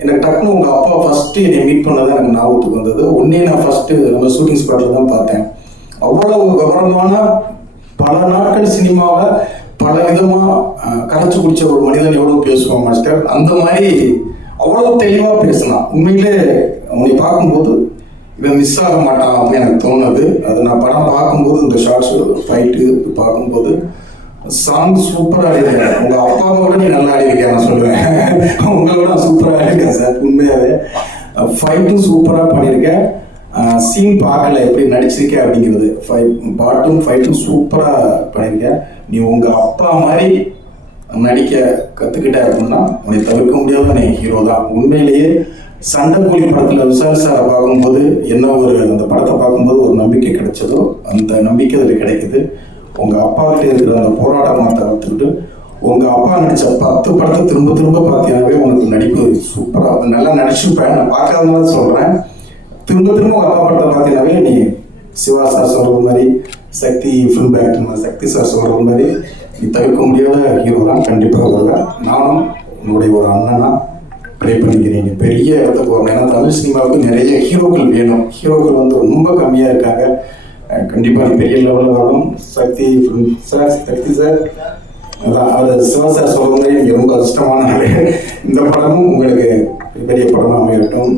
எனக்கு டக்குன்னு உங்கள் அப்பா ஃபஸ்ட்டு என்னை மீட் பண்ணதான் எனக்கு ஞாபகத்துக்கு வந்தது. உன்னே நான் ஃபஸ்ட்டு நம்ம ஷூட்டிங் ஸ்பாட்டில் தான் பார்த்தேன். அவ்வளவு விவரமான பல நாட்கள் சினிமாவை பல விதமாக கரைச்சி குடிச்ச ஒரு மனிதன் எவ்வளோ பேசுவான் மாஸ்டர், அந்த மாதிரி அவ்வளோ தெளிவாக பேசினான். உண்மையிலே அவனை பார்க்கும்போது இவன் மிஸ் ஆக மாட்டான் அப்படின்னு எனக்கு தோணுது. அது நான் படம் பார்க்கும்போது இந்த ஷார்ட்ஸ் ஃபைட்டு பார்க்கும்போது சாங் சூப்பராக ஆடிருக்கேன். உங்கள் அப்பாவை விட நீ நல்லா ஆடிருக்கேன் நான் சொல்லுவேன். உங்களோட நான் சூப்பராக ஆடிருக்கேன் சார். உண்மையாகவே ஃபைட்டும் சூப்பராக பண்ணியிருக்கேன். சீன் பார்க்கல எப்படி நடிச்சிருக்கேன் அப்படிங்கிறது. பாட்டும் ஃபைட்டும் சூப்பராக பண்ணியிருக்கேன். நீ உங்கள் அப்பா மாதிரி நடிக்க கற்றுக்கிட்ட அப்படின்னா உன்னை தவிர்க்க முடியாத நீ ஹீரோ தான். உண்மையிலேயே சண்டைக்கூலி படத்தில் விஷால் சாரை பார்க்கும்போது என்ன ஒரு அந்த படத்தை பார்க்கும்போது ஒரு நம்பிக்கை கிடைச்சதோ அந்த நம்பிக்கை அதில் கிடைக்குது. உங்கள் அப்பாக்கிட்ட இருக்கிற அந்த போராட்டமாக தவிர்த்துக்கிட்டு உங்கள் அப்பா நடித்த 10 படத்தை திரும்ப பார்த்தீங்கன்னாவே உனக்கு நடிப்பு சூப்பராக நல்லா நடிச்சுப்பேன். நான் பார்க்காதனால சொல்கிறேன். திரும்ப உங்கள் அப்பா படத்தை பார்த்தீங்கன்னாவே நீ சிவா சார் சொல்கிற மாதிரி, சக்தி ஃபிலிம் ஆக்டர் சக்தி சார் சொல்கிற மாதிரி நீ தவிர்க்க முடியாத ஹீரோ தான். கண்டிப்பாக வருவேன். நானும் உன்னுடைய ஒரு அண்ணனா ப்ரே பண்ணிக்கிறீங்க பெரிய இடத்துக்கு வரணும். ஏன்னா தமிழ் சினிமாவுக்கு நிறைய ஹீரோக்கள் வேணும். ஹீரோக்கள் வந்து ரொம்ப கம்மியாக இருக்காங்க. கண்டிப்பாக பெரிய லெவலில் வரணும். சக்தி சார், சக்தி சார் அதான் அவர் சிவா சார் சொல்கிற மாதிரி எனக்கு ரொம்ப கஷ்டமான நாள். இந்த படமும் உங்களுக்கு பெரிய படமாக அமையட்டும்.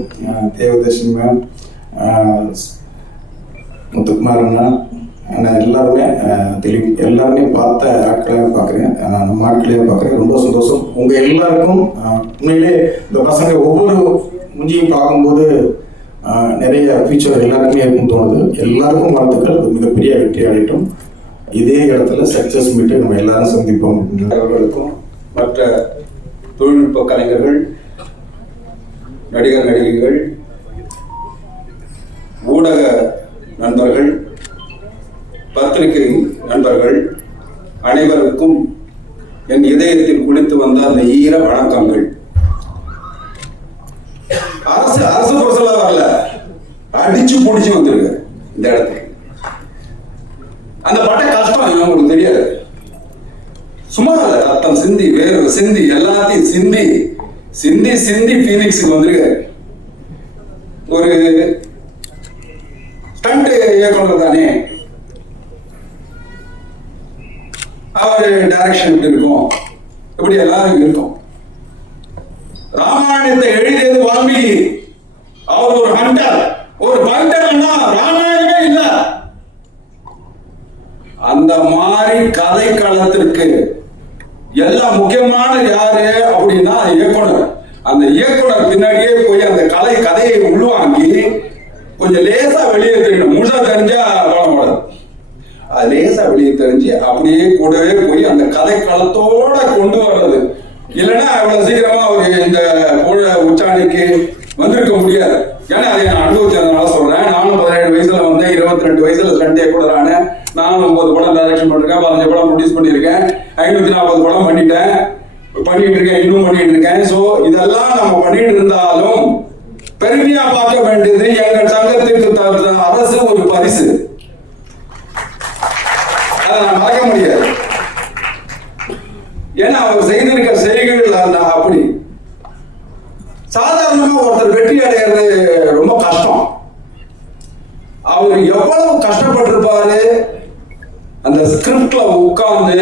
தேவதர்ஷினி மேம், முத்துக்குமார் அண்ணா, நான் எல்லாருமே எல்லாருமே பார்த்த ஆட்களையாக பார்க்குறேன். நான் நம்ம ஆட்களையாக பார்க்குறேன். ரொம்ப சந்தோஷம். உங்கள் எல்லாருக்கும் உண்மையிலே இந்த பசங்க ஒவ்வொரு முஞ்சியும் பார்க்கும்போது நிறைய ஃபியூச்சர் எல்லாருக்குமே இருக்குன்னு தோணுது. எல்லாருக்கும் வாழ்த்துக்கள். மிகப்பெரிய வெற்றி அடையட்டும். இதே இடத்துல சக்ஸஸ் மீட்டு நம்ம எல்லாரும் சந்திப்போம். அவர்களுக்கும் மற்ற தொழில்நுட்ப கலைஞர்கள், நடிகர் நடிகைகள், ஊடக நண்பர்கள், பத்திரிகை நண்பர்கள் அனைவருக்கும் என் இதயத்தில் குளித்து வந்த அந்த ஈர வணக்கங்கள். அரசு புரசலா வரல, அடிச்சு பிடிச்சு வந்துருக்கு இந்த இடத்துக்கு. அந்த பட்ட கஷ்டம் உங்களுக்கு தெரியாது. சும்மா இல்ல, ரத்தம் சிந்தி, வேர்வை சிந்தி, எல்லாத்தையும் சிந்தி சிந்தி சிந்தி பீனிக்ஸுக்கு வந்துருக்கு. ஒரு ஸ்டண்ட் இயக்குனர் தானே, அவர் டைரக்ஷன் எப்படி இருக்கும், இப்படி எல்லாம் இருக்கும். ராமாயணத்தை எழுதியது வால்மீகி. அவர் ஒரு ஹண்டர், ஒரு ஃபைட்டர்னா ராமாயணமே இல்ல. அந்த மாதிரி கதை களத்திற்கு எல்லாம் முக்கியமானது யாரு அப்படின்னா இயக்குனர். அந்த இயக்குனர் பின்னாடியே போய் அந்த கதையை உள்வாங்கி கொஞ்சம் லேசா வெளியே தெரியணும். முழுசா தெரிஞ்சா படம் போடாது. அது லேசா வெளியே தெரிஞ்சு அப்படியே கூடவே போய் அந்த கதை களத்தோட கொண்டு வர்றது. இல்லைன்னா அவ்வளவு சீக்கிரமா அவர் இந்த உச்சாணிக்கு வந்திருக்க முடியாது. ஏன்னா அதை நான் அனுபவிச்சதுனால சொல்றேன். நானும் 17 வயசுல வந்தேன், 22 வயசுல சண்டே கூட ஆனேன். நானும் 9 படம் டைரக்ஷன் பண்ணிருக்கேன், 15 படம் ப்ரொடியூஸ் பண்ணியிருக்கேன், 540 படம் பண்ணிட்டு இருக்கேன், இன்னும் பண்ணிட்டு இருக்கேன். ஸோ இதெல்லாம் நம்ம பண்ணிட்டு இருந்தாலும் பெருமையா பார்க்க வேண்டியது எங்கள் சங்கத்துக்கு அரசு ஒரு பரிசு. அதை நான் மறக்க முடியாது. ஏன்னா அவர் செய்திருக்க செய்கைகள் அப்படி. சாதாரணமா ஒருத்தர் வெற்றி அடைகிறது ரொம்ப கஷ்டம். அவர் எவ்வளவு கஷ்டப்பட்டிருப்பாரு. அந்த ஸ்கிரிப்ட்ல உட்கார்ந்து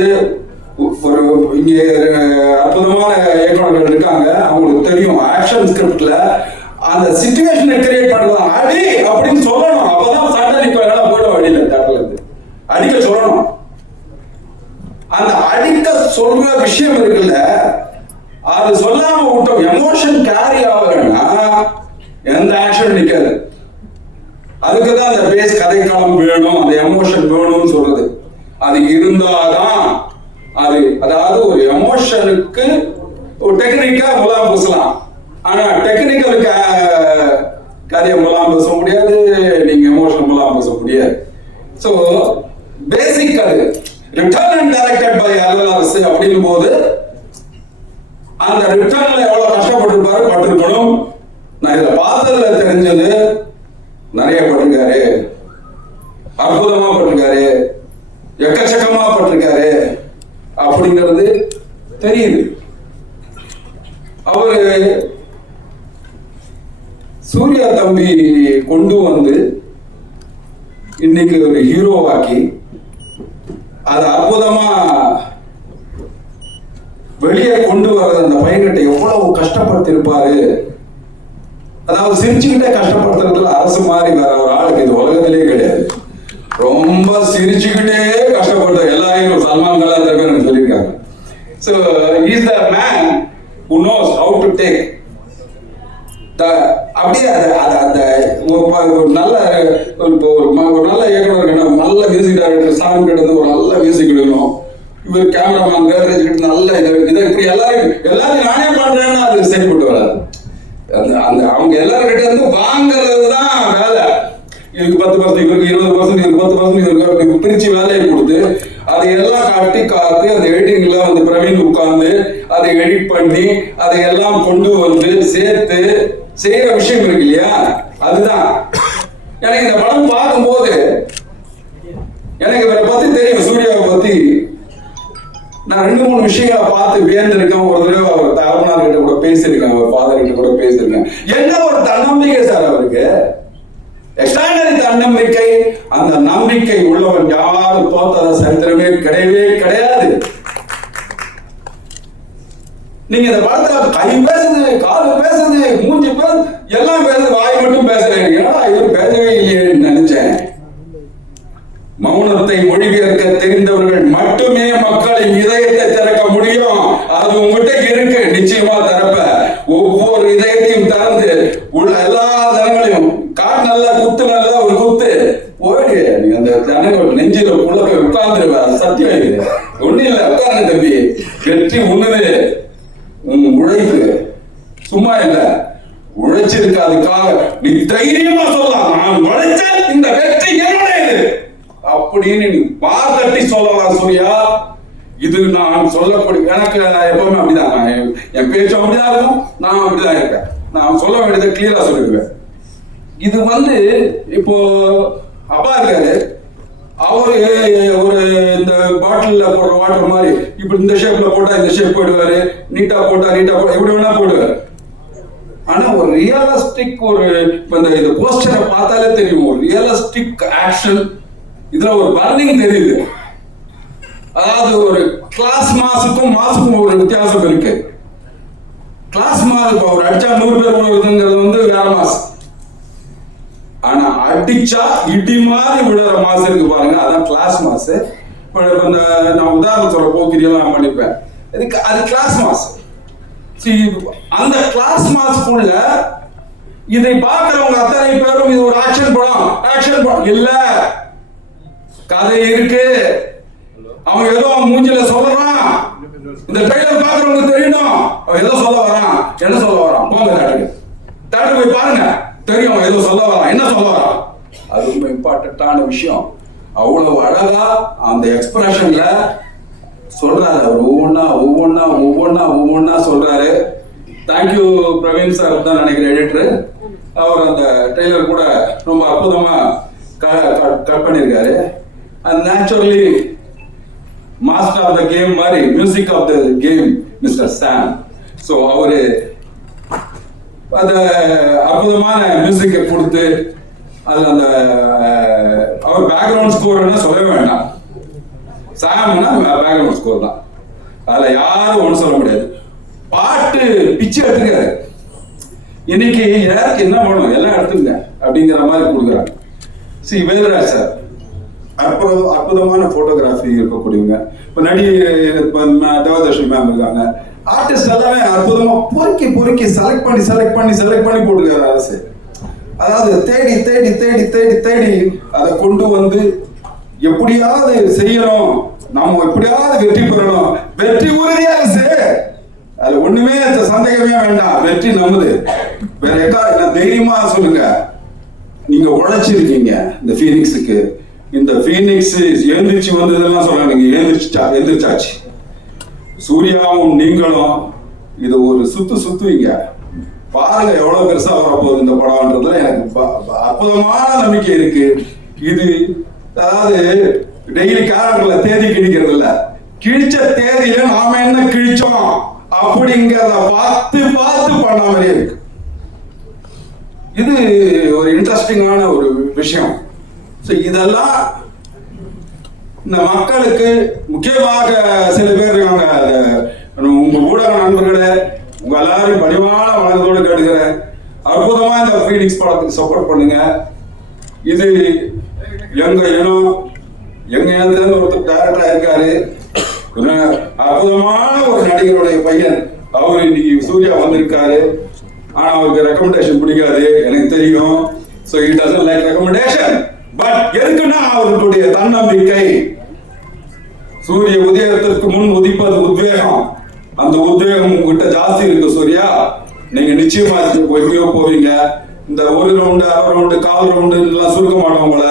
ஒரு இங்க அற்புதமான இயக்குநர்கள் இருக்காங்க, அவங்களுக்கு தெரியும். ஆக்ஷன் ஸ்கிரிப்ட்ல அந்த சிச்சுவேஷனை கிரியேட் பண்றதா அடி அப்படின்னு சொல்லணும். அப்பதான் சண்டை நிற்க போயிடும், வழியில தட்டில இருந்து அடிக்க சொல்லணும். அந்த அடிக்க சொல்ற விஷயம் இருக்குல்ல, அது சொல்லாம விட்டோம், எமோஷன் கேரி ஆகலைன்னா எந்த ஆக்ஷன் நிக்காது. அதுக்குதான் அந்த பேஸ் கதைக்களம் வேணும், அந்த எமோஷன் வேணும்னு சொல்றது. அது இருந்தாதான் அது, அதாவது ஒரு எமோஷனுக்கு ஒரு டெக்னிக்கா முலாம் பூசலாம். ஆனா டெக்னிக்கலுக்கு கதையை முலாம் பூச முடியாது, நீங்க எமோஷன் முலாம் பூச முடியாது. ஸோ பேசிக் அது ரிட்டர்ன் அண்ட் டைரக்டட் பை அரசு அப்படிங்கும் போது அந்த ரிட்டர்ன்ல எவ்வளவு கஷ்டப்பட்டிருப்பாரு, பட்டிருக்கணும். நான் இதை பார்த்ததுல தெரிஞ்சது, நிறைய பட்டிருக்காரு, அற்புதமா பட்டிருக்காரு, எக்கச்சக்கமா பட்டிருக்காரு அப்படிங்கிறது தெரியுது. அவரு சூர்யா தம்பி கொண்டு வந்து இன்னைக்கு ஒரு ஹீரோவாக்கி அது அற்புதமா வெளியே கொண்டு வர்றது. அந்த பையன்கிட்ட எவ்வளவு கஷ்டப்படுத்திருப்பாரு. அதாவது சிரிச்சுக்கிட்டே கஷ்டப்படுத்துறதுல அரசு மாதிரி வேற ஒரு ஆளுக்கு இது உலகத்திலேயே கிடையாது. ரொம்ப சிரிச்சுக்கிட்டே கஷ்டப்படுற எல்லாரையும் சல்மான் கான் அந்த பேர் சொல்லியிருக்காங்க. So is the man who knows how to take அப்படியே அந்த ஒரு நல்ல ஒரு நல்ல இயக்குனர், நல்ல மியூசிக் டைரக்டர் சாங் கிட்ட ஒரு நல்ல மியூசிக் எடுக்கணும். இவர் கேமராமேன் பேரேஜ் கிட்ட நல்ல இதை இப்படி எல்லாரும் நானே பண்றேன்னா அது சரிப்பட்டு வராது. அந்த அவங்க எல்லாரும் கிட்ட இருந்து வாங்குறது தான் வேலை. இவருக்கு 10%, இவருக்கு 20%, இவருக்கு 10%, இவருக்கு பிரிச்சு வேலையை கொடுத்து அதையெல்லாம் காத்து அந்த எடிட்டிங்ல வந்து பிரவீன் உட்கார்ந்து அதை எடிட் பண்ணி அதையெல்லாம் கொண்டு வந்து சேர்த்து செய்யற விஷயம் இருக்கு இல்லையா, அதுதான். எனக்கு இந்த படம் பார்க்கும்போது எனக்கு இவரை பத்தி தெரியும், சூர்யாவை பத்தி நான் 2-3 விஷயங்களை பார்த்து வியந்திருக்கேன். ஒரு தடவை அவர் தகவனார் கிட்ட கூட பேசியிருக்கேன், அவர் ஃபாதர் கிட்ட கூட பேசியிருக்கேன். என்ன ஒரு தன்னம்பிக்கை சார் அவருக்கு, எக்ஸ்ட்ராடனரி தன்னம்பிக்கை. அந்த நம்பிக்கை உள்ளவன் யாரும் தோத்தத சரித்திரமே கிடையவே கிடையாது. நீங்க இந்த படத்துல கை பேசுது, காது பேசுது, மூஞ்சி பேசுது, எல்லாம் பேசுது, வாய் மட்டும் பேசுறேன். ஏன்னா இவர் பேசவே இல்லையேன்னு நினைச்சேன். மௌனத்தை மொழிபெயர்க்க தெரிந்தவர்கள் மட்டுமே மக்களின் இதயத்தை திறக்க முடியும். அது உங்ககிட்ட இருக்கு, நிச்சயமா திறப்ப. ஒவ்வொரு இதயத்தையும் திறந்து உள்ள எல்லா ஜனங்களையும் காட்டு நல்ல குத்து, நல்ல ஒரு குத்து போயிடு. நீங்க அந்த ஜனங்கள் நெஞ்சில உள்ள போய் உட்கார்ந்துருவ. அது சத்தியம். இது ஒண்ணு இல்ல, உட்காருங்க தம்பி. வெற்றி உண்ணுது உன் உழைப்பு, சும்மா இல்ல உழைச்சிருக்கு. அதுக்காக நீ தைரியமா சொல்லலாம், நான் உழைச்சேன், இந்த வெற்றி என்னுடையது அப்படின்னு நீ பார்த்தட்டி சொல்லலாம். சூர்யா, இது நான் சொல்லக்கூடிய, எனக்கு எப்பவுமே அப்படிதான், என் பேச்சும் அப்படிதான் இருக்கும், நான் அப்படிதான் இருக்கேன். நான் சொல்ல வேண்டியதை கிளியரா சொல்லிடுவேன். இது வந்து இப்போ அப்பா இருக்காரு, அவரு ஒரு இந்த பாட்டில்ல போடுற வாட்டர் மாதிரி இப்படி இந்த ஷேப்ல போட்டா இந்த ஷேப் போயிடுவாரு, நீட்டா போட்டா எப்படி வேணா போடுவாரு. ஆனா ஒரு ரியலிஸ்டிக் ஒரு இந்த போஸ்டரை பார்த்தாலே தெரியும், ஒரு ரியலிஸ்டிக் ஆக்ஷன். இதுல ஒரு பர்னிங் தெரியுது. அதாவது ஒரு கிளாஸ் மாசுக்கும் ஒரு வித்தியாசம் இருக்கு. கிளாஸ் மாஸ் அவர் அடிச்சா 100 பேர் விழுவுதுங்கிறது வந்து வேற மாஸ். ஆனா அடிச்சா இடி மாதிரி விழுற மாசு இருக்கு பாருங்க, அதான் கிளாஸ் மாஸ். நான் உதாரணம் சொல்ற போக்கிரியெல்லாம் பண்ணிப்பேன், அது கிளாஸ் மாஸ். அந்த கிளாஸ் மாஸ்க்குள்ள இதை பார்க்கிறவங்க அத்தனை பேரும் இது ஒரு ஆக்ஷன் படம் இல்ல, கதை இருக்கு. அவன் ஏதோ மூஞ்சில சொல்றான், இந்த ட்ரைலர் பார்க்கிறவங்க தெரியணும் அவன் ஏதோ சொல்ல வரான், என்ன சொல்ல வரான். போங்க தேட்டருக்கு போய் பாருங்க, தெரியும் அவன் ஏதோ சொல்ல வரான், என்ன சொல்ல வரான். அது ரொம்ப இம்பார்ட்டன்டான விஷயம். அவ்வளவு அழகா அந்த எக்ஸ்பிரஷன்ல சொல்றாரு அவர், ஒவ்வொன்னா சொல்றாரு. தேங்க்யூ பிரவீன் சார் தான் நினைக்கிறேன் எடிட்டர். அவர் அந்த ட்ரெய்லர் கூட ரொம்ப அற்புதமா கட் பண்ணியிருக்காரு. And naturally master of the game மாதிரி music of the game mister Sam. So அவரு அந்த அற்புதமான மியூசிக்கை கொடுத்து அதில் அந்த அவர் பேக்ரவுண்ட் ஸ்கோர்னா சொல்லவே வேண்டாம். சாம்னா பேக்ரவுண்ட் ஸ்கோர் தான், அதில் யாரும் ஒன்றும் சொல்ல முடியாது. பாட்டு பிச்சு எடுத்துக்காரு. இன்னைக்கு யாருக்கு என்ன பண்ணணும் எல்லாம் எடுத்துங்க அப்படிங்கிற மாதிரி கொடுக்குறாங்க. வேல்ராஜ் சார் அற்புதமான போட்டோகிராஃபி இருக்கக்கூடியவங்க. இப்போ தேவதர்ஷினி மேம் இருக்காங்க. ஆர்டிஸ்ட் எல்லாமே அற்புதமா பொறுக்கி செலக்ட் பண்ணி போட்டுருக்காரு அரசு. அதாவது தேடி அதை கொண்டு வந்து எப்படியாவது செய்யணும், நாம எப்படியாவது வெற்றி பெறணும். வெற்றி உறுதியா அரசு, அது ஒண்ணுமே சந்தேகமே வேண்டாம். வெற்றி நம்மது. வேற என்ன தைரியமா சொல்லுங்க. நீங்க உழைச்சிருக்கீங்க இந்த ஃபீனிக்ஸுக்கு. இந்த ஃபீனிக்ஸ் எழுந்திரிச்சு வந்ததெல்லாம் சொல்றாங்க, நீங்க எழுந்திரிச்சாச்சு. சூர்யாவும் நீங்களும் இது ஒரு சுத்துவீங்க பாருங்க, எவ்வளவு பெருசா வரப்போகுது இந்த படம்ன்றதுல எனக்கு அற்புதமான நம்பிக்கை இருக்கு. இது அதாவது டெய்லி கேரக்டர்ல தேதி கிழிக்கிறது இல்ல, கிழிச்ச தேதியில நாம என்ன கிழிச்சோம் அப்படிங்கிறத பார்த்து பண்ண மாதிரியே இருக்கு. இது ஒரு இன்ட்ரெஸ்டிங்கான ஒரு விஷயம். இதெல்லாம் இந்த மக்களுக்கு முக்கியமாக சில பேர் இருக்காங்க, உங்க ஊடக நண்பர்களே, உங்க எல்லாரும் பணிவான மனதோடு கேட்டுக்கிறேன், அற்புதமா இந்த ஃபீனிக்ஸ் படத்துக்கு சப்போர்ட் பண்ணுங்க. இது எங்க இனம், எங்க இனத்துல ஒருத்தர் டைரக்டரா இருக்காரு, அற்புதமான ஒரு நடிகருடைய பையன். அவரு இன்னைக்கு சூர்யா வந்திருக்காரு. ஆனா அவருக்கு ரெக்கமெண்டேஷன் பிடிக்காது எனக்கு தெரியும். So he doesn't like recommendation. But எதுக்குன்னா அவர்களுடைய தன்னம்பிக்கை. சூரிய உதயத்திற்கு முன் உதிப்பது உத்வேகம். அந்த உத்வேகம் உங்ககிட்ட ஜாஸ்தி இருக்கு சூர்யா. நீங்க நிச்சயமா எங்கேயோ போவீங்க. இந்த ஒரு ரவுண்டு, அரை ரவுண்டு, கால் ரவுண்டு எல்லாம் சுருக்க மாட்டவங்கள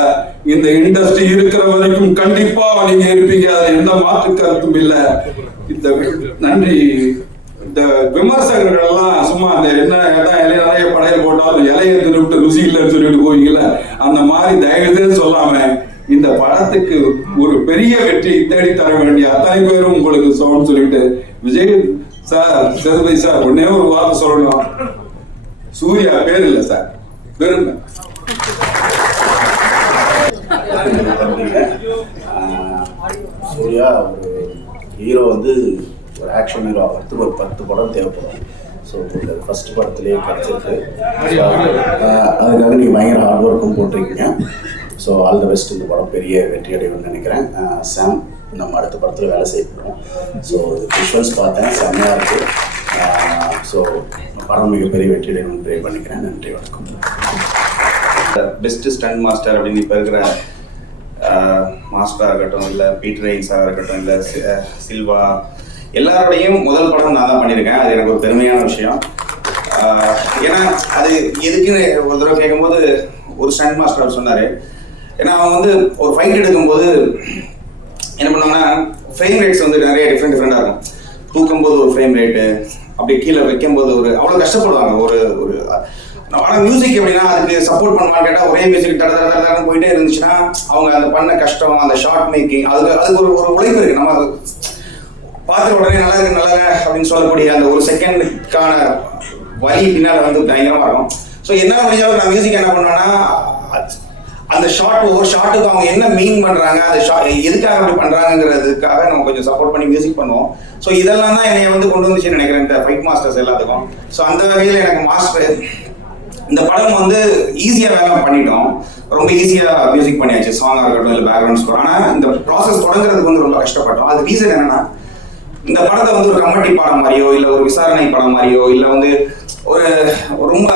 இந்த இண்டஸ்ட்ரி இருக்கிற வரைக்கும் கண்டிப்பா நீங்க இருப்பீங்க. அது எந்த மாற்று கருத்தும் இல்லை. இந்த நன்றி. இந்த விமர்சகர்கள் எல்லாம் சும்மா அந்த என்ன நிறைய படையல் போட்டாலும் இலையை தின்னுட்டு ருசி இல்லைன்னு சொல்லிட்டு போவீங்கல்ல, அந்த மாதிரி தயவுசெய்து சொல்லாம இந்த படத்துக்கு ஒரு பெரிய வெற்றி தேடி தர வேண்டிய அத்தனை பேரும் உங்களுக்கு சோன்னு சொல்லிட்டு, விஜய் சார், சேதுபதி சார், ஒன்னே ஒரு வார்த்தை சொல்லணும். சூர்யா பேர் இல்லை சார், பெருமை. சூர்யா ஒரு ஹீரோ வந்து ஒரு ஆக்ஷன் ஹீரோ ஆகிறதுக்கு ஒரு 10 படம் தேவைப்படும். ஸோ இந்த ஃபர்ஸ்ட் படத்துலேயே கிடச்சிருக்கு. அதுக்காக நீங்கள் பயங்கர ஹார்ட் ஒர்க்கும் போட்டிருக்கீங்க. So all the best. இந்த படம் பெரிய வெற்றி அடையும்னு நினைக்கிறேன். சாம், நம்ம அடுத்த படத்தில் வேலை செய்யணும். ஸோ விஷுவல்ஸ் பார்த்தேன், செம்மையாக இருக்குது. ஸோ படம் மிகப்பெரிய வெற்றி அடையணும்னு ப்ரே பண்ணிக்கிறேன். நன்றி, வணக்கம். பெஸ்ட் ஸ்டண்ட் மாஸ்டர் அப்படின்னு இப்போ இருக்கிற மாஸ்டராக இருக்கட்டும், இல்லை பீட்டர் ரெயின்ஸாக இருக்கட்டும், இல்லை சில்வா, எல்லாரோடையும் முதல் படம் நான் தான் பண்ணியிருக்கேன். அது எனக்கு ஒரு பெருமையான விஷயம். ஏன்னா அது எதுக்குன்னு ஒரு தடவை கேட்கும்போது ஒரு ஸ்டண்ட் மாஸ்டர் சொன்னார். ஏன்னா அவன் வந்து ஒரு ஃபைட் எடுக்கும்போது என்ன பண்ணுவாங்கன்னா, ஃப்ரேம் ரேட்ஸ் வந்து நிறைய டிஃப்ரெண்டாக இருக்கும். தூக்கும்போது ஒரு ஃப்ரேம் ரேட்டு, அப்படி கீழே வைக்கும்போது அவ்வளோ கஷ்டப்படுவாங்க. ஒரு ஆனால் மியூசிக் எப்படின்னா அதுக்கு சப்போர்ட் பண்ணுவான்னு கேட்டால் ஒரே மியூசிக் தடன்னு போயிட்டே இருந்துச்சுன்னா அவங்க அந்த பண்ண கஷ்டம், அந்த ஷார்ட் மேக்கிங், அதுக்கு ஒரு உழைப்பு இருக்குது. நம்ம பார்த்து உடனே நல்லா இருக்கு அப்படின்னு சொல்லக்கூடிய அந்த ஒரு செகண்டுக்கான வலி பின்னால் வந்து பயங்கரமாக இருக்கும். ஸோ என்ன முடிஞ்சாலும் நான் மியூசிக் என்ன பண்ணுவேன்னா அந்த ஷார்ட் ஒவ்வொரு ஷார்ட்டுக்கு அவங்க என்ன மீன் பண்றாங்க, அந்த எதுக்காக அப்படி பண்றாங்கிறதுக்காக நம்ம கொஞ்சம் சப்போர்ட் பண்ணி மியூசிக் பண்ணுவோம். ஸோ இதெல்லாம் தான் என்னை வந்து கொண்டு வந்துச்சுன்னு நினைக்கிறேன் இந்த ஃபைட் மாஸ்டர்ஸ் எல்லாத்துக்கும். ஸோ அந்த வகையில் எனக்கு மாஸ்டர் இந்த படம் வந்து ஈஸியாக வேலை பண்ணிட்டோம், ரொம்ப ஈஸியாக மியூசிக் பண்ணியாச்சு, சாங்காக இருக்கட்டும் இல்லை பேக்ரவுண்ட் ஸ்கோர். ஆனால் இந்த ப்ராசஸ் தொடங்குறதுக்கு வந்து ரொம்ப கஷ்டப்பட்டோம். அது ரீசன் என்னன்னா, இந்த படத்தை வந்து ஒரு கமெடி படம் மாதிரியோ இல்லை ஒரு விசாரணை படம் மாதிரியோ இல்லை வந்து ஒரு ரொம்ப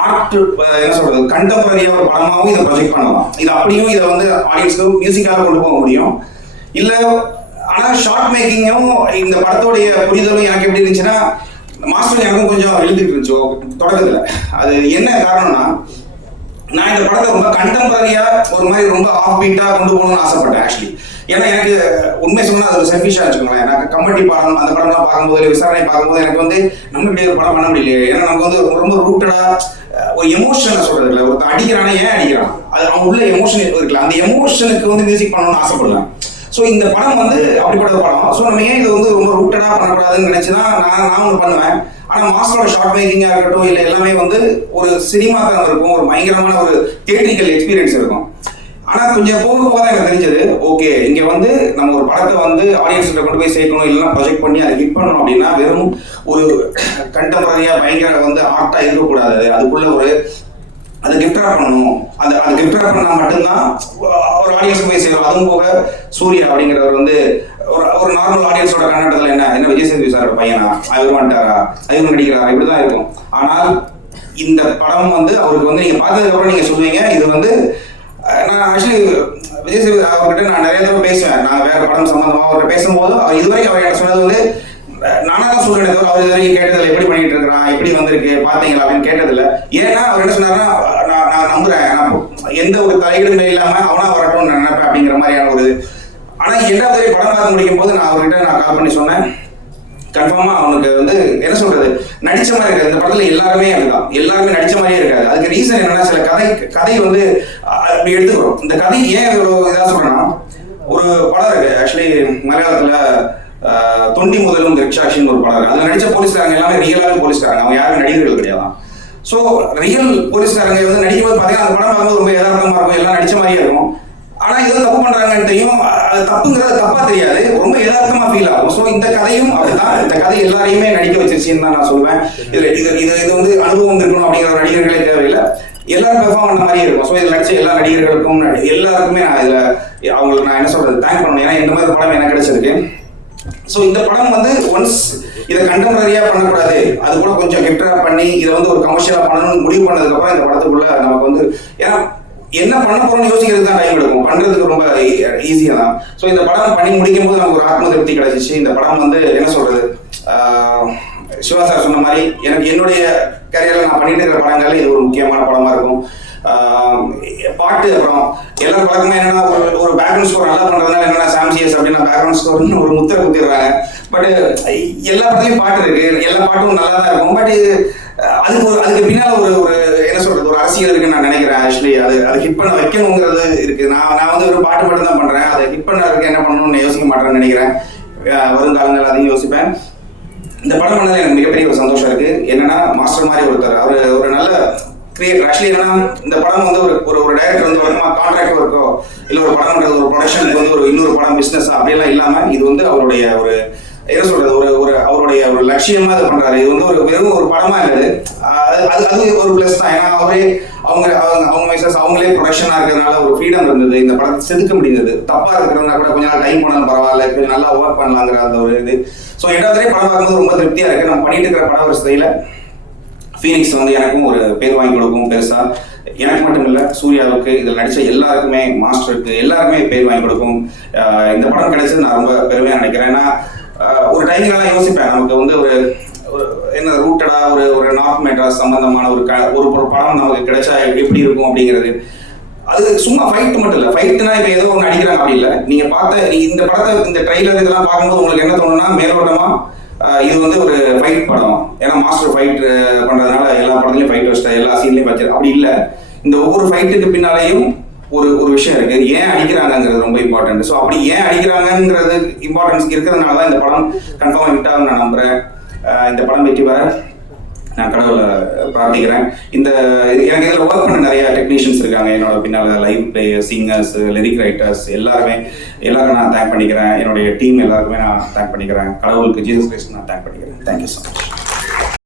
ஆர்ட் என்ன சொல்றது கண்டெம்பரரியா ஒரு படமாகவும் இதை ப்ரொஜெக்ட் பண்ணலாம். இது அப்படியும் இதை வந்து ஆடியன்ஸ்க்கு மியூசிக்காக கொண்டு போக முடியும். இல்லை ஆனால் ஷார்ட் மேக்கிங்கும் இந்த படத்தோடைய புரிதலும் எனக்கு எப்படி இருந்துச்சுன்னா, மாஸ்டர் எனக்கும் கொஞ்சம் எழுதிட்டு இருந்துச்சு தொடக்கத்தில். அது என்ன காரணம்னா, நான் இந்த படத்தை ரொம்ப கண்டெம்பரரியா ஒரு மாதிரி ரொம்ப ஆஃப் பீட்டா கொண்டு போகணும்னு ஆசைப்பட்டேன் ஆக்சுவலி. ஏன்னா எனக்கு உண்மை சொன்னா அது ஒரு செல்ஃபிஷா வச்சுக்கோங்களேன். எனக்கு கமெடி படம் அந்த படம்லாம் பார்க்கும்போது விசாரணை பார்க்கும்போது எனக்கு வந்து நம்ம இப்படி ஒரு படம் பண்ண முடியல. ஏன்னா நமக்கு வந்து ரொம்ப ரூட்டடா ஒரு எமோஷனை சொல்றது இல்லை. ஒருத்தர் அடிக்கிறானா ஏன் அடிக்கிறான், அது அவங்க உள்ள எமோஷன் இருக்குல்ல, அந்த எமோஷனுக்கு வந்து மியூசிக் பண்ணணும்னு ஆசைப்படலாம். ஸோ இந்த படம் வந்து அப்படிப்பட்ட படம். ஸோ நம்ம ஏன் இது வந்து ரொம்ப ரூட்டடா பண்ணக்கூடாதுன்னு நினைச்சுதான் நான் ஒன்று பண்ணுவேன். ஆனால் மாஸ்டரோட ஷார்ட் மேக்கிங்காக இருக்கட்டும் இல்லை எல்லாமே வந்து ஒரு சினிமா தான் இருக்கும், ஒரு பயங்கரமான ஒரு தியேட்ரிக்கல் எக்ஸ்பீரியன்ஸ் இருக்கும். ஆனால் கொஞ்சம் போக போக தான் எனக்கு தெரிஞ்சது, ஓகே இங்கே வந்து நம்ம ஒரு படத்தை வந்து ஆடியன்ஸ்கிட்ட கொண்டு போய் சேர்க்கணும், இல்லைன்னா ப்ரொஜெக்ட் பண்ணி அதை ஹிட் பண்ணணும் அப்படின்னா வெறும் ஒரு கண்டெம்பரரியாக பயங்கர வந்து ஆர்ட்டாக இருக்கக்கூடாது. அதுக்குள்ள ஒரு அதை கிஃப்டாக பண்ணணும். அதை கிஃப்டாக பண்ணால் மட்டும்தான் ஒரு ஆடியன்ஸுக்கு போய் சேரும். அதுவும் போக சூர்யா அப்படிங்கிறவர் வந்து ஒரு நார்மல் ஆடியன்ஸோட கண்ணோட்டத்தில் என்ன விஜய் சேதுபதி சாரோட பையனா, அவர் வந்துட்டாரா, அவர் நடிக்கிறாரா, இப்படி தான் இருக்கும். ஆனால் இந்த படம் வந்து அவருக்கு வந்து நீங்கள் பார்த்ததுக்கப்புறம் நீங்கள் சொல்லுவீங்க இது வந்து நான் ஆக்சுவலி விஜய் சேதுபதி அவர்கிட்ட நான் நிறைய தடவை பேசுவேன். நான் வேற படம் சம்பந்தமாக அவர்கிட்ட பேசும்போது இதுவரைக்கும் அவர் எனக்கு சொன்னது வந்து நானா தான் சொல்றேன் தவிர அவர் இது வரைக்கும் கேட்டதில்லை, எப்படி பண்ணிட்டு இருக்கிறான், எப்படி வந்திருக்கு பார்த்தீங்களா அப்படின்னு கேட்டதில்லை. ஏன்னா அவர் என்ன சொன்னார்னா, நான் நம்புறேன், நான் எந்த ஒரு தலையீடுமே இல்லாமல் அவனா வரட்டும்னு நினைப்பேன் அப்படிங்கிற மாதிரியான ஒரு. ஆனால் எல்லா படம் பார்த்து முடிக்கும் போது நான் அவர்கிட்ட கால் பண்ணி சொன்னேன், கன்ஃபார்மா அவனுக்கு வந்து என்ன சொல்றது நடிச்ச மாதிரி இருக்காது. இந்த படத்துல எல்லாருமே அப்படிதான், எல்லாருமே நடிச்ச மாதிரியே இருக்காது. அதுக்கு ரீசன் என்னன்னா, சில கதை வந்து அப்படி எடுத்துக்கிறோம். இந்த கதை ஏன் இவ்வளவு இதா சொல்றேன்னா, ஒரு படம் இருக்கு ஆக்சுவலி மலையாளத்துல தொண்டி முதலும் ரிக்ஷாஷின்னு ஒரு படம் இருக்கு. அதுல நடிச்ச போலீஸ்காரங்க எல்லாமே ரியலாவே போலீஸ்காரங்க, அவங்க யாரும் நடிகர்கள் கிடையாது. ஸோ ரியல் போலீஸ்காரங்க வந்து நடிக்கும்போது பார்த்தீங்கன்னா அந்த படம் பார்க்கும்போது ரொம்ப யதார்த்தமா இருக்கும், எல்லாம் நடிச்ச மாதிரியே இருக்கும். ஆனா ஏதோ தப்பு பண்றாங்கன்னு தெரியும், அது தப்புங்கிறது தப்பா தெரியாது, ரொம்ப யதார்த்தமா ஃபீல் ஆகும். ஸோ இந்த கதையும் அப்படிதான், இந்த கதை எல்லாரையுமே நடிக்க வச்சிருச்சுன்னு தான் நான் சொல்லுவேன். இது வந்து அனுபவம் இருக்கணும் அப்படிங்கிற நடிகர்களே தேவையில்லை, எல்லாரும் பெர்ஃபார்ம் பண்ண மாதிரியே இருக்கும். ஸோ இதில் நடிச்ச எல்லா நடிகர்களுக்கும் எல்லாருக்குமே நான் இதில் அவங்களுக்கு நான் என்ன சொல்றது தேங்க் பண்ணணும். ஏன்னா இந்த மாதிரி படம் எனக்கு கிடைச்சிருக்கு. ஸோ இந்த படம் வந்து ஒன்ஸ் இதை கண்டெம்பரரியா பண்ணக்கூடாது, அது கூட கொஞ்சம் கிஃப்டா பண்ணி இதை வந்து ஒரு கமர்ஷியலா பண்ணணும்னு முடிவு பண்ணதுக்கப்புறம் இந்த படத்துக்குள்ள நமக்கு வந்து ஏன்னா என்ன பண்ண போறோம்னு யோசிக்கிறது தான் டைம் எடுக்கும், பண்றதுக்கு ரொம்ப ஈஸியா தான். ஸோ இந்த படம் பண்ணி முடிக்கும் போது நமக்கு ஒரு ஆத்ம திருப்தி கிடைச்சிச்சு. இந்த படம் வந்து என்ன சொல்றது, சிவா சார் சொன்ன மாதிரி எனக்கு என்னுடைய கேரியர்ல நான் பண்ணிட்டு இருக்கிற படங்கள்ல இது ஒரு முக்கியமான படமா இருக்கும். பாட்டு அப்புறம் எல்லாரும் பழக்கமா என்னன்னா ஒரு பேக்ரவுண்ட் ஸ்கோர் நல்லா பண்றதுனால என்னன்னா சாம்சியஸ் அப்படின்னா பேக்ரவுண்ட் ஸ்கோர்னு ஒரு முத்திரை குத்திடுறாங்க. பட் எல்லா படத்துலயும் பாட்டு இருக்கு, எல்லா பாட்டும் நல்லா தான் இருக்கும். பட் அதுக்கு பின்னால ஒரு என்ன சொல்றது ஒரு அரசியல் இருக்குன்னு நான் நினைக்கிறேன். ஆக்சுவலி அது ஹிட் பண்ண வைக்கணுங்கிறது இருக்கு. நான் வந்து ஒரு பாட்டு மட்டும் தான் பண்றேன், அதை ஹிட் பண்ணதுக்கு என்ன பண்ணணும்னு யோசிக்க மாட்டேன்னு நினைக்கிறேன். வருங்காலங்கள் அதையும் யோசிப்பேன். இந்த படம் பண்ணது எனக்கு மிகப்பெரிய ஒரு சந்தோஷம் இருக்கு. என்னன்னா மாஸ்டர் மாதிரி ஒருத்தர், அவர் ஒரு நல்ல கிரியேட்டர். ஆக்சுவலி என்னன்னா இந்த படம் வந்து ஒரு டைரக்டர் வந்து வழக்கமாக கான்ட்ராக்ட் ஒர்க்கோ இல்லை ஒரு படம்ன்றது ஒரு ப்ரொடக்ஷனுக்கு வந்து ஒரு இன்னொரு படம் பிஸ்னஸ் அப்படியெல்லாம் இல்லாமல் இது வந்து அவருடைய ஒரு என்ன சொல்றது ஒரு அவருடைய ஒரு லட்சியமா அதை பண்றாரு. இது வந்து வெறும் ஒரு படமா இல்லது, அது ஒரு பிளஸ் தான். ஏன்னா அவங்க மிஸ்ஸஸ் அவங்களே ப்ரொடக்ஷனா இருக்கிறதுனால ஒரு ஃப்ரீடம் இருந்தது, இந்த படத்தை செதுக்க முடிந்தது. தப்பா இருக்கிறதுனா கூட கொஞ்ச நாள் டைம் பண்ணாலும் பரவாயில்ல, கொஞ்சம் நல்லா ஒர்க் பண்ணலாங்கிற அந்த ஒரு இது. ஸோ எட்டாவது படம் பார்க்கும்போது ரொம்ப திருப்தியா இருக்கு. நம்ம பண்ணிட்டு இருக்கிற படம் ஒரு ஸ்டைல ஃபீனிக்ஸ் வந்து எனக்கும் ஒரு பேர் வாங்கி கொடுக்கும் பெருசா. எனக்கு மட்டும் இல்லை, சூர்யாவுக்கு இதில் நடித்த எல்லாருக்குமே, மாஸ்டருக்கு எல்லாருமே பேர் வாங்கி கொடுக்கும். இந்த படம் கிடைச்சது நான் ரொம்ப பெருமையாக நினைக்கிறேன். ஏன்னா ஒரு டைமிங்லாம் யோசிப்பேன், நமக்கு வந்து ஒரு என்ன ரூட்டடா ஒரு நார்த் மெட்ராஸ் சம்பந்தமான ஒரு படம் நமக்கு கிடைச்சா எப்படி இருக்கும் அப்படிங்கிறது. அது சும்மா ஃபைட் மட்டும் இல்லை, ஃபைட்னா இப்போ ஏதோ ஒன்று அடிக்கிறாங்க அப்படி இல்லை. நீங்கள் பார்த்த இந்த படத்தை இந்த ட்ரெய்லர் இதெல்லாம் பார்க்கும்போது உங்களுக்கு என்ன தோணுன்னா, மேலோட்டமா இது வந்து ஒரு ஃபைட் படம், ஏன்னா மாஸ்டர் ஃபைட் பண்றதுனால எல்லா படத்துலையும் ஃபைட் வச்சுட்டா எல்லா சீன்லையும் வச்சு அப்படி இல்லை. இந்த ஒவ்வொரு ஃபைட்டுக்கு பின்னாலேயும் ஒரு விஷயம் இருக்கு, ஏன் அடிக்கிறாங்கிறது ரொம்ப இம்பார்ட்டன்ட். ஸோ அப்படி ஏன் அடிக்கிறாங்கிறது இம்பார்ட்டன்ஸ் இருக்கிறதுனால தான் இந்த படம் கன்ஃபார்ம் ஹிட் ஆகும் நான் நம்புறேன். இந்த படம் வெற்றி பெற நான் கடவுளை பிரார்த்திக்கிறேன். எனக்கு இதில் ஒர்க் பண்ண நிறைய டெக்னீஷியன்ஸ் இருக்காங்க, என்னோட பின்னால் live player, singers, lyric writers எல்லாருக்கும் நான் தேங்க் பண்ணிக்கிறேன். என்னுடைய டீம் எல்லாருக்குமே நான் தேங்க் பண்ணிக்கிறேன். கடவுளுக்கு, ஜீசஸ் கிரைஸ்ட் நான் தேங்க் பண்ணிக்கிறேன். Thank you so much.